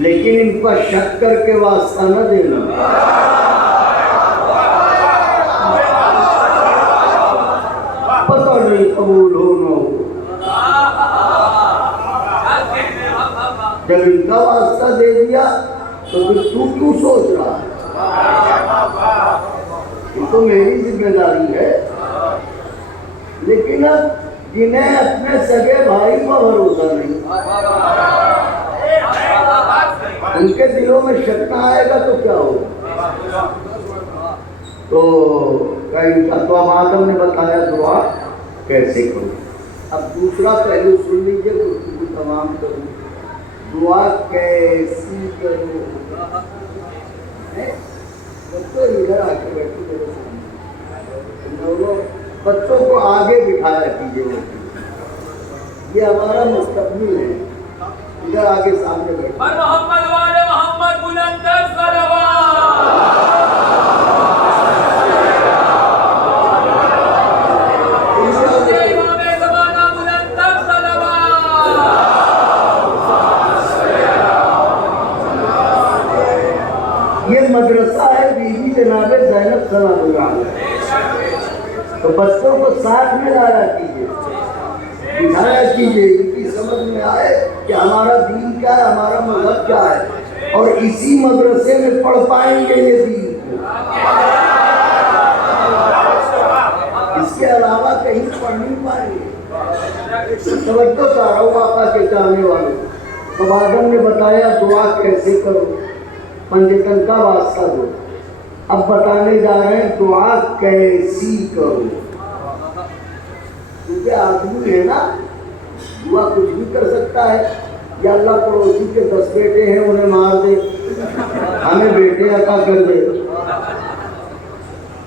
لیکن ان پر شک کر کے واسطہ نہ دینا. پتہ نہیں قبول ہو نہ ہو. جب ان کا واسطہ دے دیا تو پھر تو کیوں سوچ رہا ہے؟ یہ تو میری ذمہ داری ہے. لیکن اب جنہیں اپنے سگے بھائی پر بھروسہ نہیں ان کے دلوں میں شک نہ آئے گا تو کیا ہوگا. تو اب آدم نے بتایا دعا کیسے کرو. اب دوسرا پہلو سن لیجیے گفتگو تمام کروں. دعا کیسی کرو. بچوں ادھر آ کے بیٹھو میرے سامنے. بچوں کو آگے بٹھایا کیجیے. یہ ہمارا مستقبل ہے. ادھر آگے سامنے بیٹھو. محمد والے محمد بلند صلوات. یہ مدرسہ ہے بی بی جناب زینب سلام اللہ علیہ. تو بچوں کو ساتھ میں لایا کیجیے بٹھایا کیجیے. ان کی سمجھ میں آئے کہ ہمارا دین کیا ہے ہمارا مذہب کیا ہے اور اسی مدرسے میں پڑھ پائیں گے یہ دین کو. اس کے علاوہ کہیں پڑھ نہیں پائیں گے. توجہ چاہ رہا ہوں آقا کے چاہنے والوں. تو آدم نے بتایا دعا کیسے کرو. پنجتن کا واسطہ دو. اب بتانے جا رہے ہیں دعا کیسی کرو. کیونکہ آدمی ہے نا دعا کچھ بھی کر سکتا ہے. یا اللہ پڑوسی کے 10 بیٹے ہیں انہیں مار دے ہمیں بیٹے عطا کر دے.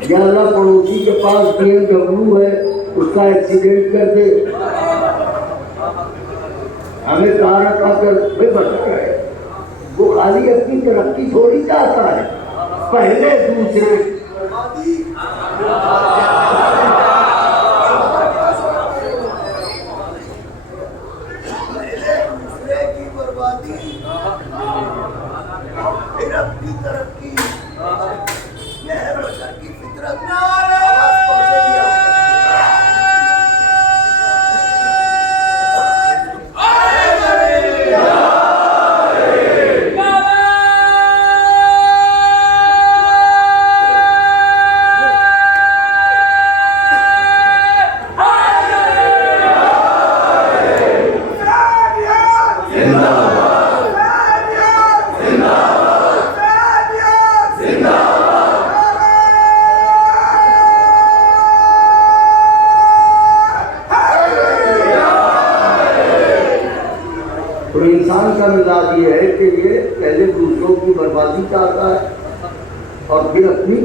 یا اللہ پڑوسی کے پاس BMW ہے اس کا ایکسیڈنٹ کر دے ہمیں کار عطا کر دے. بچہ ہے وہ خالی اپنی ترقی تھوڑی چاہتا ہے. پہلے دوسرے کی بربادی پھر اپنی ترقی کی فطرت انسان کا مزاج یہ ہے کہ یہ پہلے دوسروں کی بربادی چاہتا ہے اور پھر اپنی.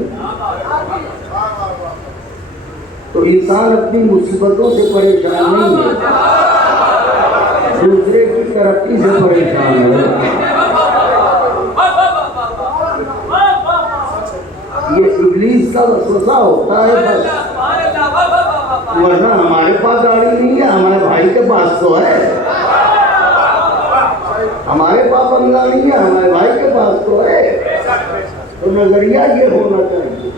تو انسان اپنی مصیبتوں سے پریشان نہیں ہے، دوسرے کی ترقی سے پریشان ہے. یہ ابلیس کا وسوسہ ہوتا ہے بس. ورنہ ہمارے پاس گاڑی نہیں ہے، ہمارے بھائی کے پاس تو ہے. ہمارے پاس بنگلہ نہیں ہے، ہمارے بھائی کے پاس تو ہے. تو نظریہ یہ ہونا چاہیے.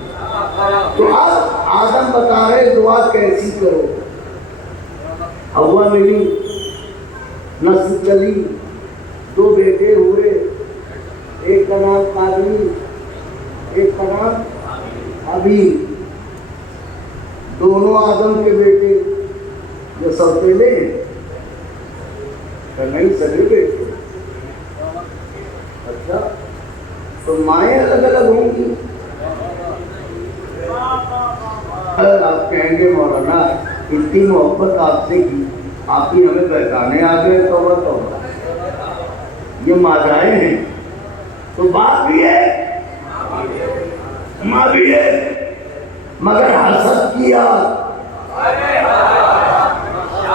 تو اب آدم بتا رہے دعا کیسی کرو. حوا ملی، نسل چلی، 2 بیٹے ہوئے، ایک کا نام قابیل، ایک کا نام حابیل. دونوں آدم کے بیٹے. جو سب پہلے نہیں سگے بیٹے. اچھا تو مائیں الگ الگ ہوں گی. آپ کہیں گے مولانا اتنی محبت آپ سے کی، آپ ہی ہمیں پہچانے آ گئے. تو یہ ماجائیں ہیں. تو بات بھی ہے، ماں بھی ہے، مگر حسد کیا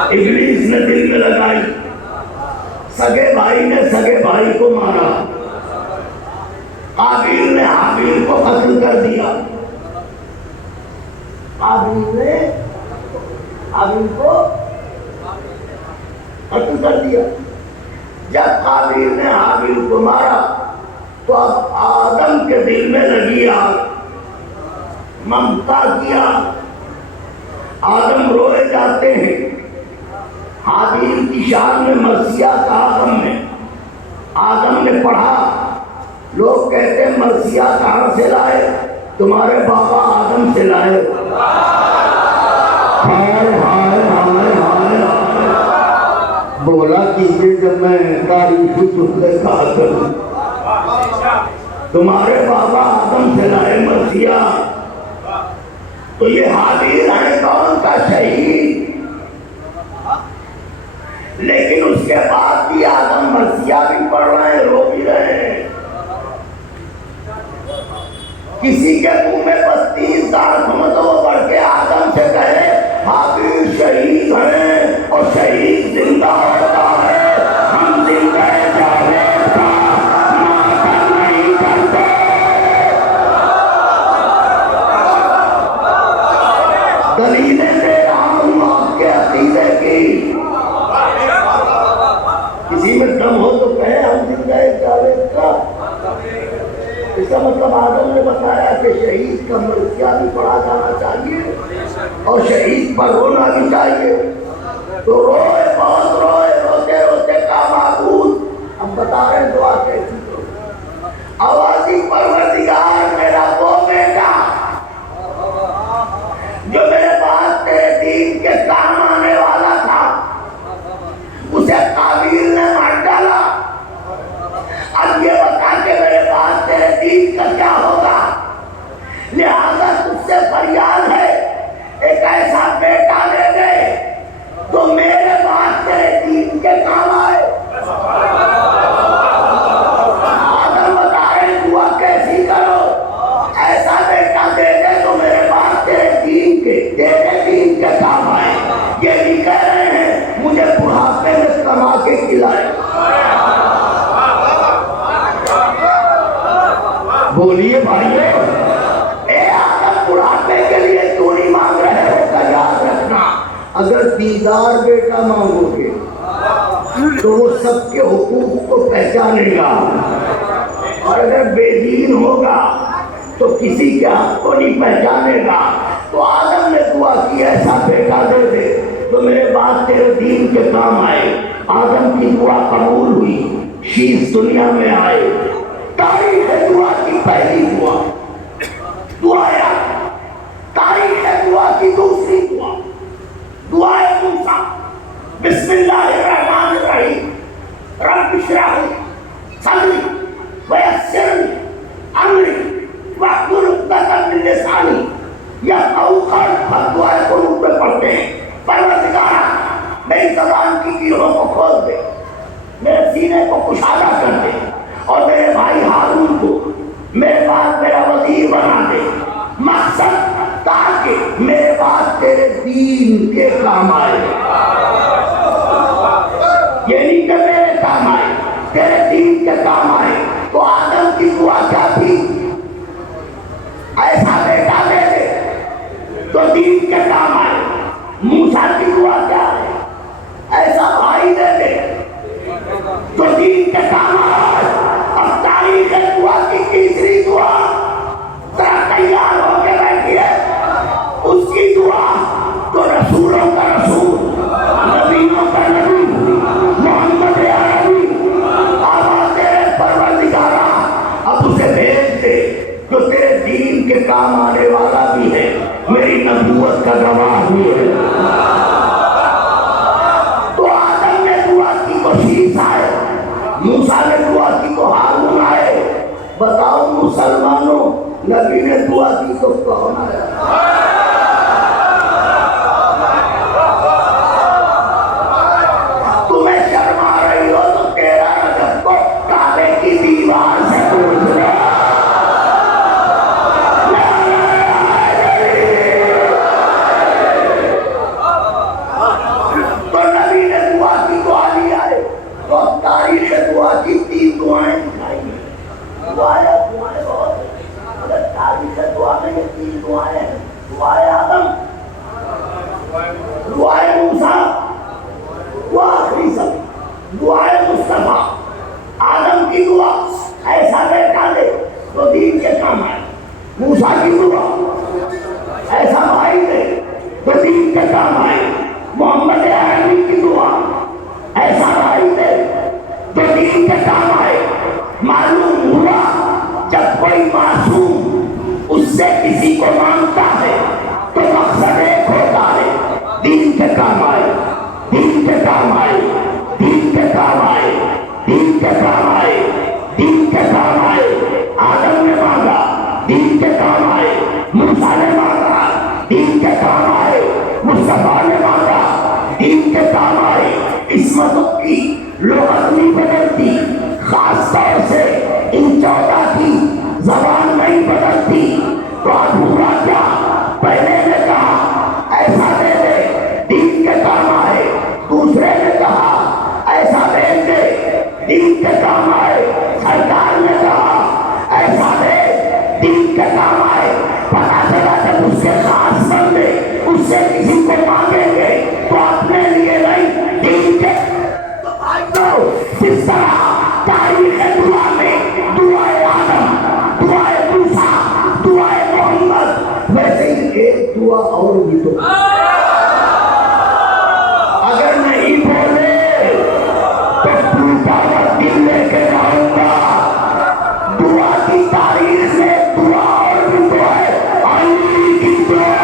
ابلیس نے دل میں لگائی. سگے بھائی نے سگے بھائی کو مارا. قابیل نے حابیل کو قتل کر دیا. قابیل نے حابیل کو قتل کر دیا. جب قابیل نے حابیل کو مارا تو اب آدم کے دل میں لگی آگ. ممتا کیا. آدم روئے جاتے ہیں. حابیل کی شان میں مرثیہ کہا غم میں. آدم نے پڑھا. لوگ کہتے ہیں مرثیہ کہاں سے لائے؟ تمہارے بابا آدم سے لائے. ہائے ہائے ہائے ہائے. بولا کیجیے جب میں تاریخی جملے کہا کروں. تمہارے بابا آدم سے لائے مرثیہ. تو یہ حابیل ہے کون کا شہید. لیکن اس کے بعد بھی آدم مرثیہ بھی پڑھ رہے ہیں، رو بھی رہے ہیں. کسی کے منہ میں 32 سال تو وہ پڑھ کے آدم سے کہے حابیل شہید ہیں اور شہید زندہ ہوتا ہے. ہم زندہ جاوید کا ماتم نہیں کرتے. دلیلیں دے رہا ہوں آپ کے عقیدے کی. کسی میں دم ہو تو کہے ہم زندہ جاوید کا. اس کا مطلب آدم نے بتایا کہ شہید کا مرثیہ بھی پڑھا جانا چاہیے اور شہید پر رونا بھی چاہیے. تو روئے، بہت روئے. روتے روتے کا معبود اب بتا رہے دعا کیسی کرو. آوازی پروردگار میرا وہ بیٹا جو میرے بعد تیرے دین کے کام آنے والا تھا، اسے قابیل نے مار ڈالا. اب یہ بتا کہ میرے بعد تیرے دین کا کیا ہوگا. لہذا تجھ سے فریاد ہے ایک ایسا بیٹا دے دے جو میرے بعد تیرے دین کے کام آئے. آدم بتا رہے دعا کیسی کرو. ایسا بیٹا دے دے جو میرے بعد تیرے دین کے کام آئے. یہ بھی کہہ رہے ہیں مجھے بڑھاپے میں کما کے کھلائے. بولیے بھائیو، اے آدم بڑھاپے کے لیے تو نہیں مانگ رہے ہو کا یاد رکھنا. اگر دیدار بیٹا مانگو گے تو وہ سب کے حقوق کو پہچانے گا، اور اگر بے دین ہوگا تو کسی کے حق کو نہیں پہچانے گا. تو آدم نے دعا کی ایسا بیٹا دے دے تو میرے بعد تیرے دین کے کام آئے. آدم کی دعا قبول ہوئی. شیش دنیا میں آئے. تاریخ دعا کی پہلی دعا دعا. تاریخ دعا کی دوسری دعا دعائے موسیٰ. بسم اللہ الرحمن الرحیم. رب اشرح لی صدری ویسر لی امری واحلل عقدۃ من لسانی یفقہوا قولی. دعائے قنوت میں پڑھتے ہیں پروردگارا میری زبان کی گیروں کو کھول دے، میرے سینے کو کشادہ کر دے اور میرے بھائی ہارون کو میرے پاس میرا وزیر بنا دے، مقصد تاکہ میرے پاس تیرے دین کے کام آئے، یہ نہیں کہ میرے کام آئے، تیرے دین کے کام آئے۔ تو آدم کی دعا کیا تھی؟ ایسا بیٹا دے دے تو دین کے کام آئے۔ موسیٰ کی دعا کیا ہے؟ ایسا بھائی دے دے تو دین کے کام آئے۔ اب تاریخ دعا کی تیسری دعا ذرا تیار ہو کے بیٹھی ہے، اس کی دعا تو رسولوں کا رسول، نبیوں کا نبی محمد عربی، آبا تیرے پروردگارہ اب اسے بھیج دے جو تیرے دین کے کام آنے والا بھی ہے، میری نبوت کا گواہ بھی ہے۔ تو آدم نے دعا کی تو شیش آئے، موسیٰ نے دعا کی تو ہارون آئے۔ بتاؤ مسلمانوں، نبی نے دعا کی تو کون آیا؟ تمہیں شرم آ رہی ہو تو تیرا رجب کو کعبے کی دیوار سے پوچھ لو۔ تو نبی نے دعا کی تو علی آئے، تو تاریخ دعا کی 3 دعائیں دکھائی ہیں۔ دعائیں بہت ہیں، مگر تاریخ دعا میں یہ 3 دعائیں ہیں۔ دعائیں آدم، دعائیں موسیٰ، وآخری سب دعائیں مصطفیٰ۔ آدم کی دعا ایسا بیٹا دے تو دین کے کام آئے، موسیٰ کی دعا ایسا بھائی دے تو دین کے کام آئے، محمد عربی کی دعا ایسا بھائی دے تو دین کے کام آئے۔ معلوم ہوا جب کوئی معصوم اس سے کسی کو مانگتا ہے تو مقصد ایک ہوتا ہے، دین کے کام آئے، دین کے کام آئے، دین کے کام آئے، دین کے کام آئے، دین کے کام آئے۔ آدم نے مانگا، دین کے کام آئے، موسیٰ نے مانگا، دین کے کام آئے، مصطفیٰ نے مانگا، دین کے کام آئے۔ عصمتوں کی لغت نہیں بدلتی، خاص طور سے ان 14 کی زبان نہیں بدلتی۔ تو اب ہوا کیا؟ پہلے نے کہا ایسا دے دے دین کے کام آئے، دوسرے نے کہا ایسا دے دے دین کے کام آئے، سرکار نے کہا ایسا دے دین کے کام آئے۔ پتا چلا جب اس کے خاص بندے اس سے کسی کو مانگیں گے تو اپنے لیے نہیں، دین کے۔ تو بھائیو، جس طرح تاریخ دعا میں دعائے آدم، دعائے موسیٰ، دعائے محمد، ویسے ہی ایک دعا اور بھی تو اگر نہیں بولے تو ٹوٹا ہوا دل لے کے جاؤں گا۔ دعا کی تاریخ میں دعا اور بھی تو ہے، علی کی دعا۔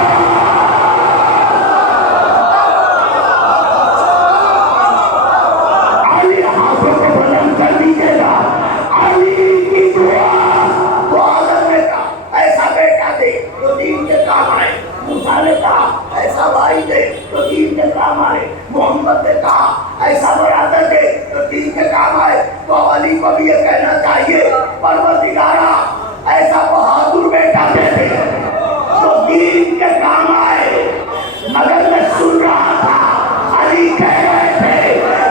علی ہاتھوں کو بلند کر دیجیے گا، علی کی دعا۔ تو آدم نے کہا ایسا بیٹا دے تو دین کے کام آئے، موسیٰ نے کہا ایسا بھائی دے تو دین کے کام آئے، محمد نے کہا ایسا برادر دے تو دین کے کام آئے۔ تو علی کو بھی یہ کہنا چاہیے پروردگارہ ایسا بہادر بیٹا دے دے تو دین کے کام آئے۔ مگر میں سن رہا تھا علی کہہ رہے تھے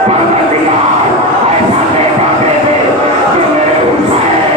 پروردگار ایسا بیٹا دے دے جو میرے حسین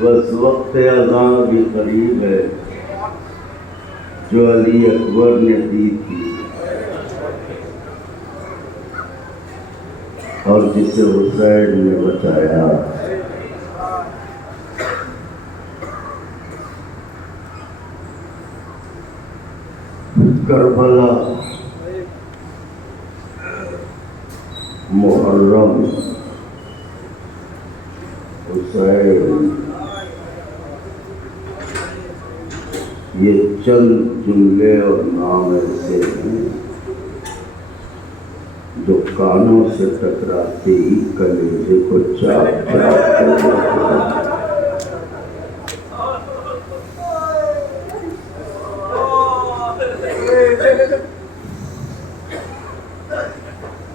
بس وقت اذان بھی قریب ہے جو علی اکبر نے دی تھی اور جسے حسین نے بچایا. کربلا محرم حسین یہ چند جملے اور نام ایسے ہیں جو کانوں سے ٹکراتے ہی کلیجے کو چاپ چاپ کر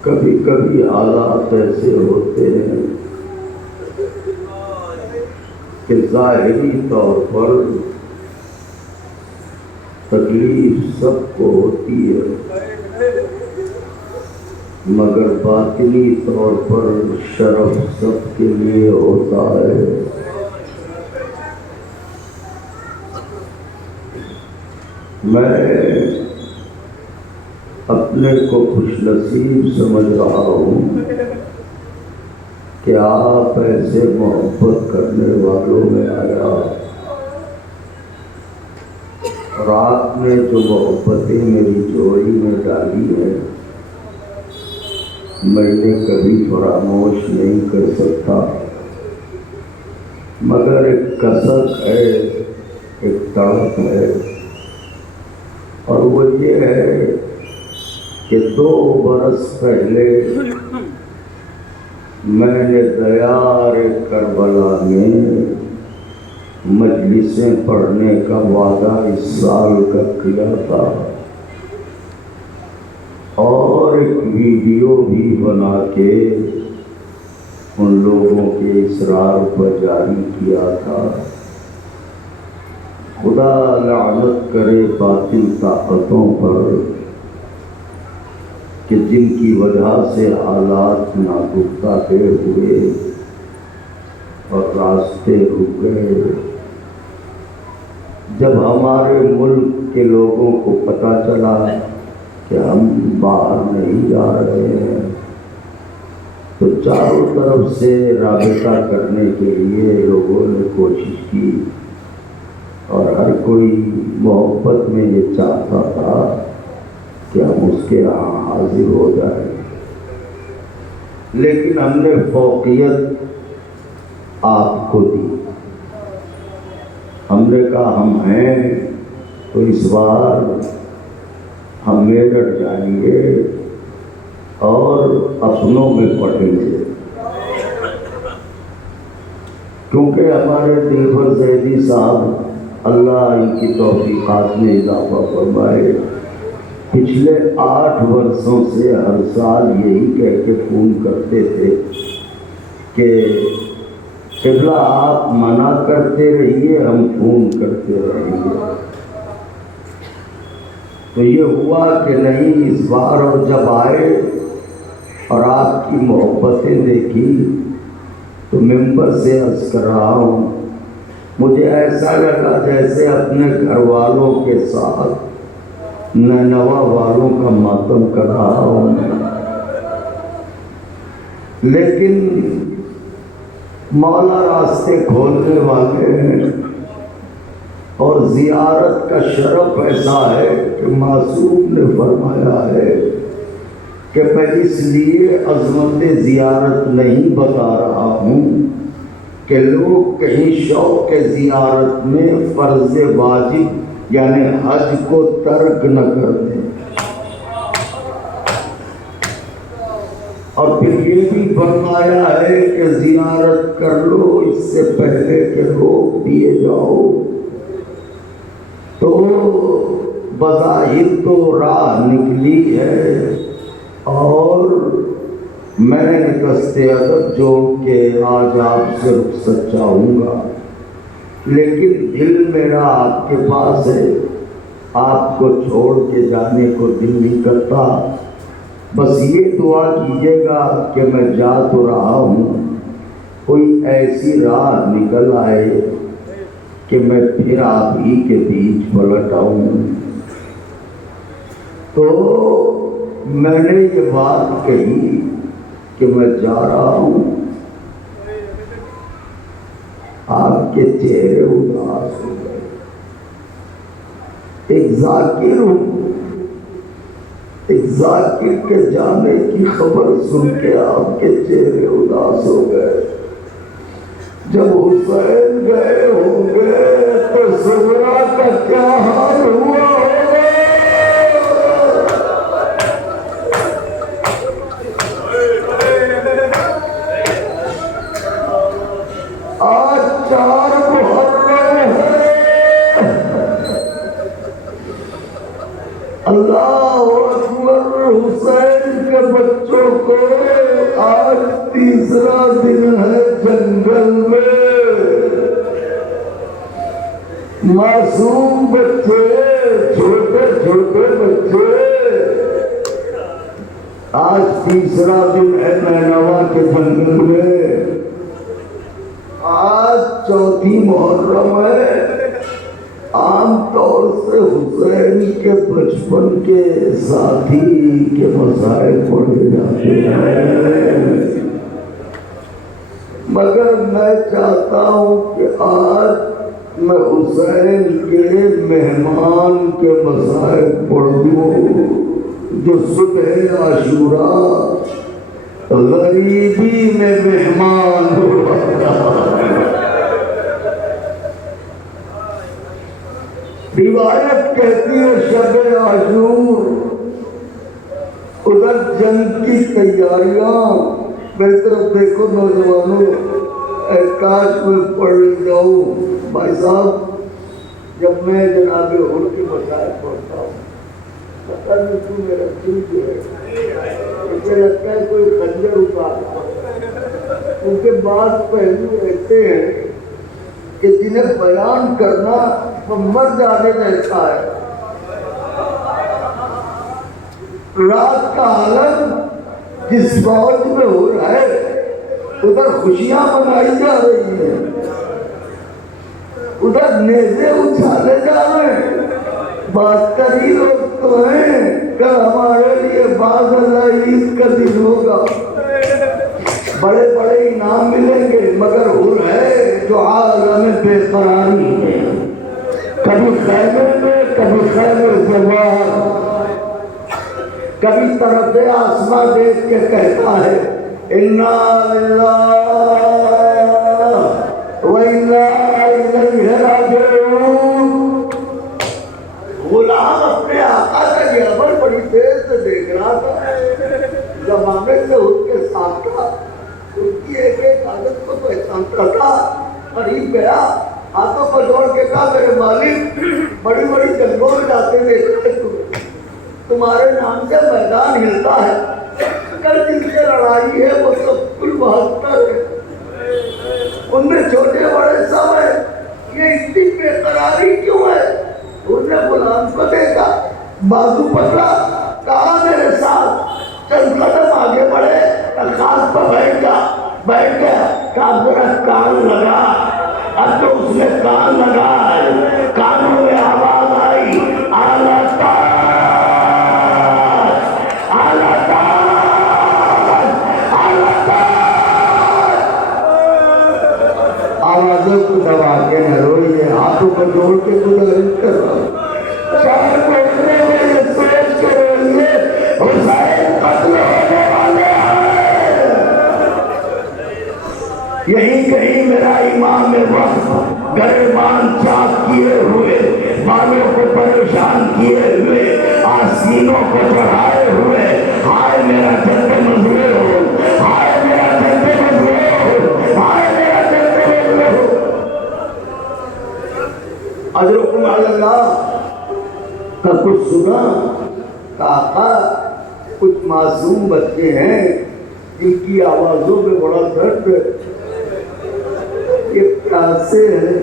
کبھی کبھی حالات ایسے ہوتے ہیں کہ ظاہری طور پر تکلیف سب کو ہوتی ہے مگر باطنی طور پر شرف سب کے لیے ہوتا ہے. میں اپنے کو خوش نصیب سمجھ رہا ہوں کہ آپ ایسے محبت کرنے والوں میں آیا اور آپ نے جو محبتیں میری جوڑی میں ڈالی ہیں میں نے کبھی فراموش نہیں کر سکتا مگر ایک کسک ہے ایک تڑپ ہے اور وہ یہ ہے کہ 2 برس پہلے میں نے دیار کربلا میں مجلسیں پڑھنے کا وعدہ اس سال کا کیا تھا اور ایک ویڈیو بھی بنا کے ان لوگوں کے اصرار پر جاری کیا تھا. خدا لعنت کرے باطل طاقتوں پر کہ جن کی وجہ سے حالات ناگفتہ ہوئے اور راستے رک گئے. جب ہمارے ملک کے لوگوں کو پتہ چلا کہ ہم باہر نہیں جا رہے ہیں تو چاروں طرف سے رابطہ کرنے کے لیے لوگوں نے کوشش کی اور ہر کوئی محبت میں یہ چاہتا تھا کہ ہم اس کے یہاں حاضر ہو جائیں. لیکن ہم نے فوقیت آپ کو دی. ہم نے کہا ہم ہیں تو اس بار ہم میرٹھ جائیں گے اور اپنوں میں پڑھیں گے کیونکہ ہمارے دلبر زیدی صاحب اللہ ان کی توفیقات میں اضافہ فرمائے پچھلے 8 برسوں سے ہر سال یہی کہہ کے فون کرتے تھے کہ قبلہ آپ منع کرتے رہیے ہم فون کرتے رہیں گے. تو یہ ہوا کہ نہیں اس بار اور جب آئے اور آپ کی محبتیں دیکھی تو ممبر سے عرض کر رہا ہوں مجھے ایسا لگا جیسے اپنے گھر والوں کے ساتھ نینوا والوں کا ماتم کر رہا ہوں. لیکن مولا راستے کھولنے والے ہیں اور زیارت کا شرف ایسا ہے کہ معصوم نے فرمایا ہے کہ میں اس لیے عظمت زیارت نہیں بتا رہا ہوں کہ لوگ کہیں شوق زیارت میں فرض واجب یعنی حج کو ترک نہ کر دیں. اور پھر یہ بھی فرمایا ہے کہ زیارت کر لو اس سے پہلے کہ روک دیے جاؤ. تو بظاہر تو راہ نکلی ہے اور میں نے قصد ادب جوڑ کے آج آپ سے رخصت چاہوں گا لیکن دل میرا آپ کے پاس ہے. آپ کو چھوڑ کے جانے کو دل نہیں کرتا بس یہ دعا کیجیے گا کہ میں جا تو رہا ہوں، کوئی ایسی راہ نکل آئے کہ میں پھر آپ ہی کے بیچ پلٹ آؤں۔ تو میں نے یہ بات کہی کہ میں جا رہا ہوں، آپ کے چہرے اداس ہو گئے۔ ایک ذاکر ہوں، ایک ذاکر کے جانے کی خبر سن کے آپ کے چہرے اداس ہو گئے۔ جب حسین گئے ہوں گے تو زہرا کا کیا حال ہوا ہوگا؟ آج 4 محرم ہے، اللہ اکبر، حسین کے بچوں کو آج 3را دن ہے جنگل میں، معصوم بچے، چھوٹے چھوٹے بچے، آج 3را دن ہے نینوا کے جنگل میں، آج 4 محرم ہے۔ عام طور سے حسین کے بچپن کے ساتھی کے مسائل پڑھے جاتے ہیں، مگر میں چاہتا ہوں کہ آج میں حسین کے مہمان کے مسائل پڑھ دوں، جو صبح عاشوراء غریبی میں مہمان ہوا۔ روایت کہتی ہے شب عاشور ادھر جنگ کی تیاریاں، میری طرف دیکھو نوجوانوں، کاش میں پڑھ جاؤں۔ بھائی صاحب، جب میں جناب حر کی مسائل پڑھتا ہوں، پتہ نہیں کیوں میرا دل جو ہے اسے لگتا ہے کوئی خنجر اتارا، ان کے بعض پہلو ایسے ہیں کہ جنہیں بیان کرنا مر جانے جیسا ہے۔ رات کا عالم جس فوج میں ہو رہا ہے ادھر خوشیاں منائی جا رہی ہیں، ادھر نیزے اچھالے جا رہے ہیں۔ بات کری لوگ تو ہیں کہ ہمارے لیے باز اللہ عید کا دن ہوگا، بڑے بڑے انعام ملیں گے، مگر ہر ہے جو عالم بے قراری ہے، کبھی خیمے میں، کبھی خیمے سے باہر، کبھی طرف آسماں دیکھ کے کہتا ہے اِنَّا لِلَّهِ وَإِنَّا إِلَيْهِ رَاجِعُونَ۔ غلام اپنے آقا کا یہ عمل بڑی دیر سے دیکھ رہا تھا، زمانے سے ان کے ساتھ تھا، ان کی ایک ایک عادت کو پہچانتا تھا۔ قریب گیا، ہاتھوں پر جوڑ کے کہا میرے مالک، بڑی بڑی جنگوں میں جاتے دیکھتے تمہارے نام سے میدان ہلتا ہے، کل جن سے لڑائی ہے وہ سب کل 72 ہے، ان میں چھوٹے بڑے سب ہیں، یہ اتنی بے قراری کیوں ہے؟ انہوں نے غلام کو دیکھا، بازو پکڑا، کہا میرے ساتھ چند قدم آگے بڑھے، خاص پر بیٹھ گیا، کہا میرا کان لگا۔ اب تو اس نے کان لگائے، کانوں میں آواز آئی اعلیٰ تاج، اعلیٰ تاج، اعلیٰ تاج۔ آوازوں کو دبا کے نہ روئیے، ہاتھوں کو جوڑ کے گزارش کر رہا ہوں، شہر پہنچنے میں یہ سوچ کے روئیے حسین قتل ہونے والے ہیں۔ یہی کہیں میرا امام وقت گریبان چاک کیے ہوئے، بالوں کو پریشان کیے ہوئے، آستینوں کو چڑھائے ہوئے، ہائے میرا جد مظلوم، ہائے میرا جد مظلوم، ہائے میرا جد مظلوم۔ اجرکم علی اللہ کا کچھ سنا؟ کہا کچھ معصوم بچے ہیں جن کی آوازوں میں بڑا درد ہے، یہ پیاسے ہیں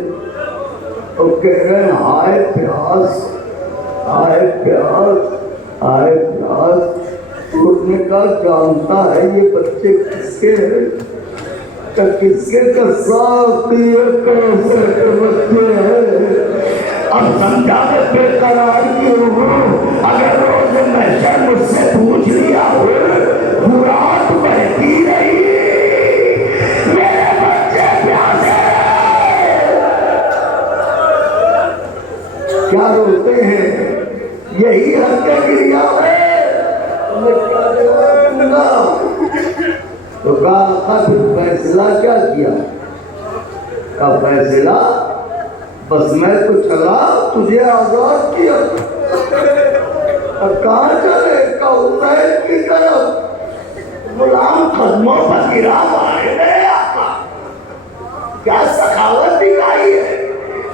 اور کہہ رہے ہیں ہائے پیاس، ہائے پیاس، ہائے پیاس۔ حور نے کہا جانتا ہے یہ بچے کس کے ہیں؟ کہ کس کے ساتھی کیسے کے بچے ہیں؟ اب سمجھا میں بے قرار کیوں ہوں؟ اگر روز محشر مجھ سے پوچھ لیا رات بہتی رہی میرے بچے پیاسے کیا روتے ہیں؟ یہی حق گریا ہے۔ میں کیا جواب دوں گا؟ تو کہا آقا پھر فیصلہ کیا کیا؟ کہا فیصلہ بس میں تو چلا تجھے آزاد کیا۔ اب کہاں چلے؟ کہا حسین کی طرف۔ غلام قدموں پر گرا مارے گئے آقا، کیا سخاوت دکھائی ہے۔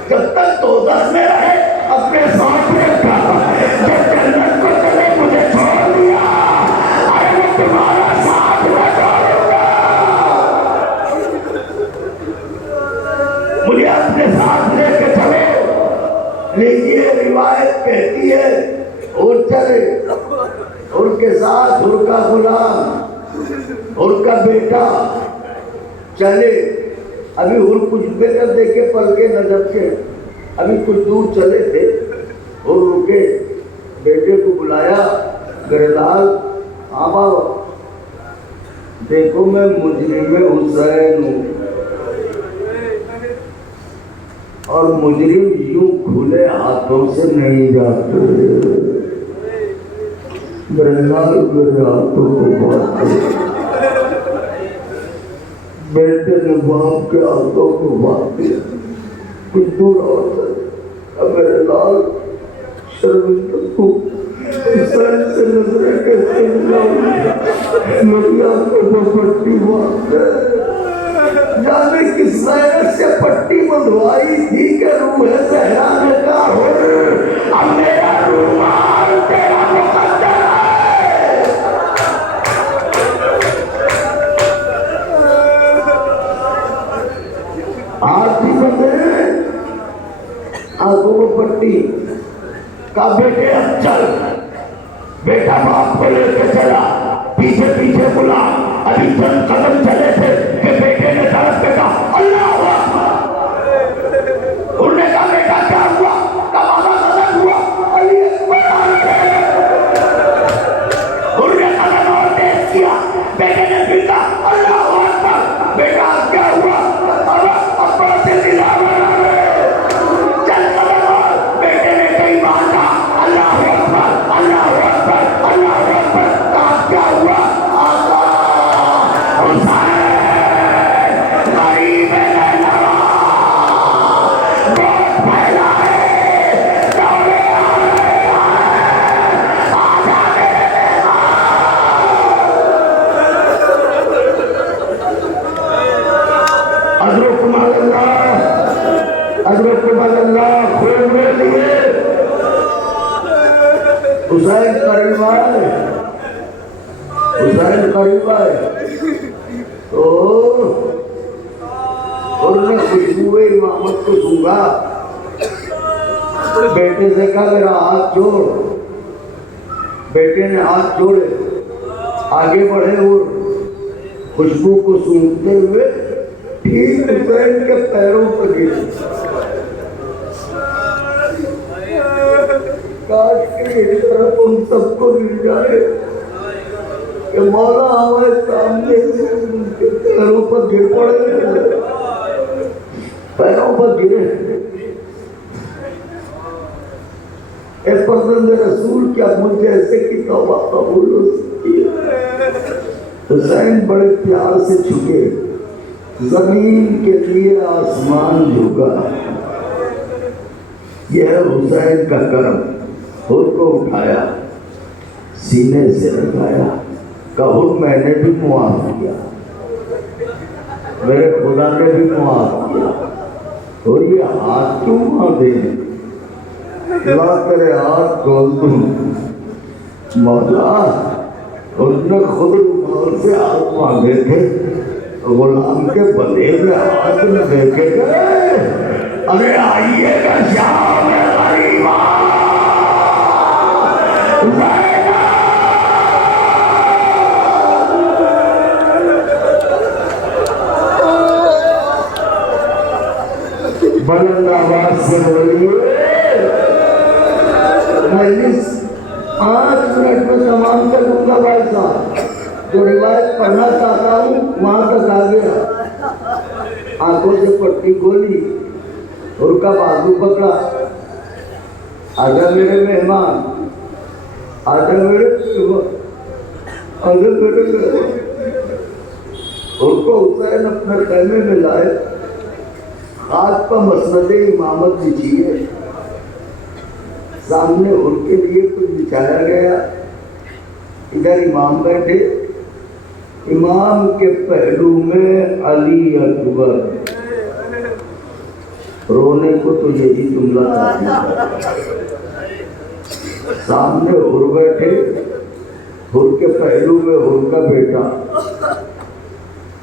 جب تک دوزخ میں رہے اپنے ساتھ رکھا، جب جنت کو چلے مجھے چھوڑ دیا۔ ارے میں تمہارا ساتھ نہ چھوڑوں گا، مجھے اپنے ساتھ لے کے چلو۔ لیکن یہ روایت کہتی ہے اور چلے، ان کے ساتھ ان کا غلام، ان کا بیٹا چلے۔ ابھی اور کچھ بیٹا دیکھے پل کے نظر کے، ابھی کچھ دور چلے تھے اور رکے، بیٹے کو بلایا، گردال ہاں بابا دیکھو میں مجرم حسین ہوں، اور مجرم یوں کھلے ہاتھوں سے نہیں جاتے، گردال میرے ہاتھوں کو بات بیٹے نے باپ کے ہاتھوں کو بات دیا۔ کچھ دور اور چلے، میرے لال شرمندہ کو حسین سے نظریں کیسے ملاؤں، میری آنکھوں کو پٹی باندھ دے۔ جانے کس طرح سے پٹی بندھوائی تھی کہ روح زہرا نے کہا اب میرا رومال تیرا مقدر ہے۔ آرتی بندے آنکھوں کو پٹی، کہا بیٹے اب چل۔ بیٹا باپ کو لے کے چلا، پیچھے پیچھے بلا، ابھی چند قدم چلے تھے کہ بیٹے نے طرف پہ کہا اللہ اکبر۔ انہوں نے کہا بیٹا کیا ہوا؟ کہا بابا غلط ہوا، علی اکبر آگے۔ انہوں نے قدم اور تیز کیا، بیٹے نے پھر کہا اللہ اکبر۔ بیٹا کیا ہوا؟ بابا ابا سے دلاور آ رہے، چل قدم اور۔ بیٹے نے کئی بار کہا اللہ اکبر اللہ اکبر اللہ اکبر۔ کہا کیا ہوا؟ آقا حسین غریب نینوا بہت پھیلا ہے، دوڑے آ رہے ہیں، آجا میرے ادرکم اللہ ادرکم اللہ۔ خوب میں لیے حسین قریب آئے، حسین قریب آئے تو انہوں نے خوشبو امامت کو سونگا، بیٹے سے کہا میرا ہاتھ جوڑ۔ بیٹے نے ہاتھ جوڑے، آگے بڑھے اور خوشبو کو سونگتے ہوئے ٹھیک حسین کے پیروں پر گرے۔ کاش کہ میری طرف ان سب کو گر جائے کہ مولا ہمارے سامنے ان کے پیروں پر گر پڑے، پیروں پر گرے۔ اے فرزند رسول کیا مجھ جیسے کی توبہ قبول ہو سکتی ہے؟ حسین بڑے پیار سے جھکے، زمین کے لیے آسمان جھکا۔ یہ ہے حسین کا کرم۔ خود کو اٹھایا، سینے سے لگایا، کہا میں نے بھی معاف کیا، میرے خدا نے بھی معاف کیا، اور یہ ہاتھ کیوں باندھے؟ اللہ تیرے ہاتھ کھول دوں مولا۔ اس نے خود رومال سے ہاتھ باندھے تھے، غلام کے بدے میں ہاتھ نہ دیکھے گئے۔ ارے آئیے گا شام غریبا، جو روایت پڑھنا چاہتا ہوں وہاں تک آ گیا. آنکھوں سے پٹی کھولی اور کا بازو پکڑا. آجا میرے مہمان, آجا میرے مہمان, آجا میرے مہمان. ان کو حسین اپنے خیمے میں لائے, خاک پر مسند امامت بچھی ہے, سامنے ان کے لیے کچھ بچھایا گیا. ادھر امام بیٹھے, امام کے پہلو میں علی اکبر. رونے کو تو یہی جملہ کافی ہے. سامنے حر بیٹھے, حر کے پہلو میں حر کا بیٹا.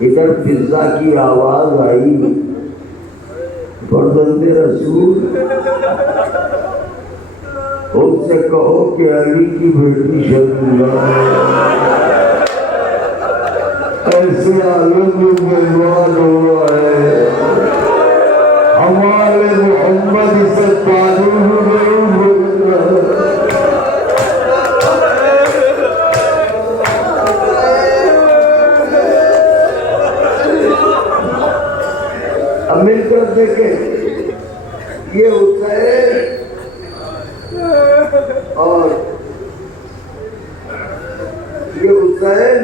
ادھر فضا کی آواز آئی, فرزند رسول ان سے کہو کہ علی کی بیٹی شرمندہ ہے, ایسے عالم میں مہمان ہوا ہے, ہمارے محمد سے تعلیم نہیں ہوتا. اب مل کر دیکھیں, یہ حسین اور یہ حسین,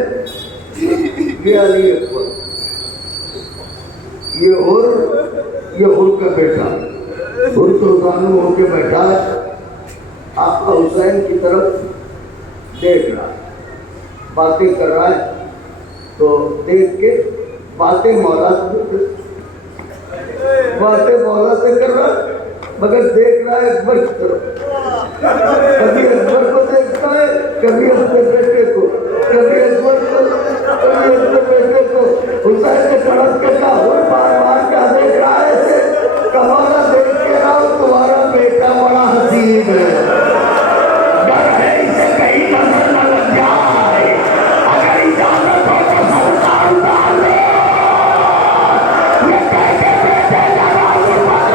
یہ علی اکبر, یہ حر کا بیٹا. حر تو زانو ہو کے بیٹھا ہے, آقا حسین کی طرف دیکھ رہا, باتیں کر رہا ہے. تو دیکھ کے باتیں مولا سے کر رہا ہے, مگر دیکھ رہا ہے اکبر کی طرف. کبھی اکبر کو دیکھتا ہے, کبھی اپنے بیٹے کو, کبھی اکبر کو, کبھی اپنے بیٹے کو. حسین نے سڑک کے کہا بار بار کیا دیکھ رہا ہے اسے, کہا دیکھ کے رہا تمہارا بیٹا بڑا حسین ہے, ڈر ہے اسے کہیں نظر نہ لگ جائے, اگر اجازت ہو تو سرکار ڈال دو. یہ کہہ کے بیٹے دروازے پر رہا.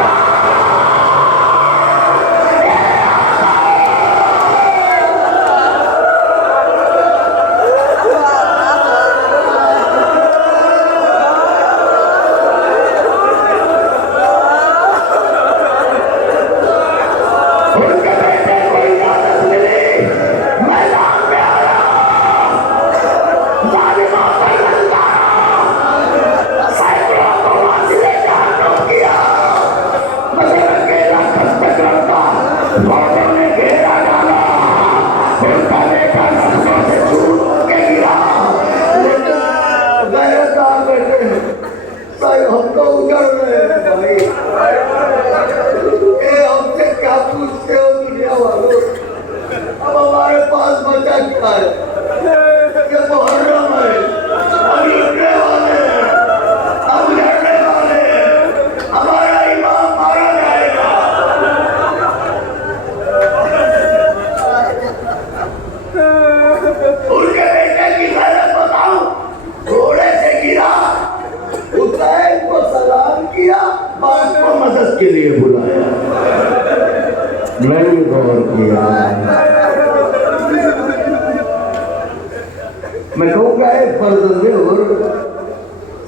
میں کہوں گا اے فرزند حر,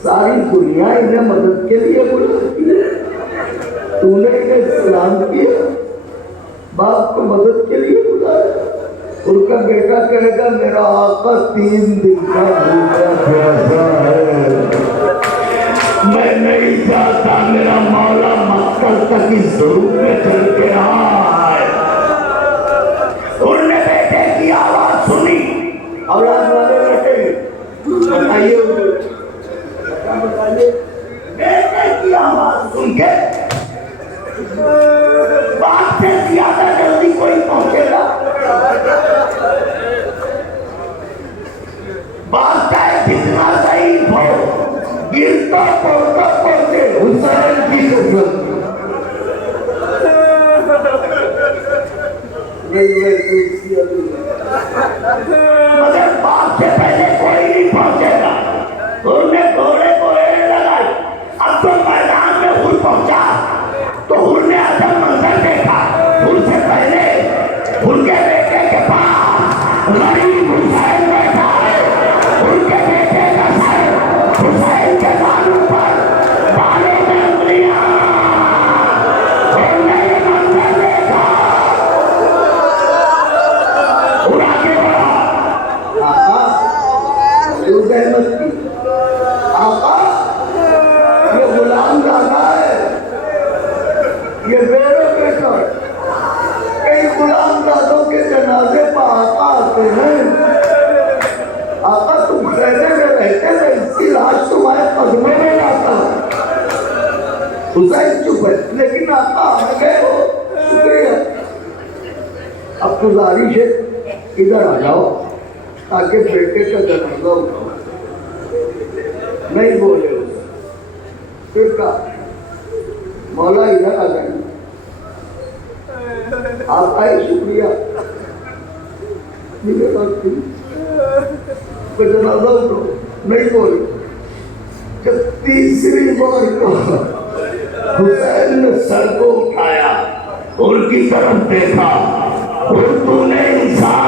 ساری دنیا انہیں مدد کے لیے بلاتی ہے, تو نے انہیں سلام کیا, باپ کو مدد کے لیے بلایا. ان کا بیٹا کہے گا میرا آقا 3 دن کا بھوکا پیاسا ہے, میں نہیں چاہتا میرا مولا مکہ تک اس ضرور میں چل کے آئے. انہوں نے بیٹے کی آواز سنی, اولاد والے بیٹے بتائیے بیٹے کی آواز سن کے باپ سے زیادہ جلدی کوئی پہنچے گا. باپ چاہے کتنا ضعیف ہو, گرتا پڑتا پڑتے حسین کی خدمت. مگر باپ سے پہلے کوئی نہیں پہنچے گا. انہوں نے گھوڑے کو ایڑ لگائی. اب تو میدان میں حر پہنچا تو حر نے اصل منظر دیکھا. حر سے پہلے ان کے بیٹے کے پاس غریب حسین بیٹھا ہے. تو زحمت کی آقا یہ غلام زادہ ہے، یہ بیرے بیٹر، کئی غلام زادوں کے جنازے پر آقا آتے ہیں، آقا تم خیمے میں رہتے تھے، اس کی لاش تمہارے قدموں میں لاتا، حسین چپ ہے، لیکن آقا آ گئے ہو، شکریہ، اب گزارش ہے ادھر آ جاؤ تاکہ بیٹے کا جنازہ اٹھاؤ، نہیں بولے اسے، پھر کہا مولا ادھر آ جائیں، آپ آئے شکریہ، میرے پاس تھی کوئی جنازہ اٹھو، نہیں بولے، جب تیسری بار کہا حسین نے سر کو اٹھایا ان کی طرف دیکھا اور تو نے انسان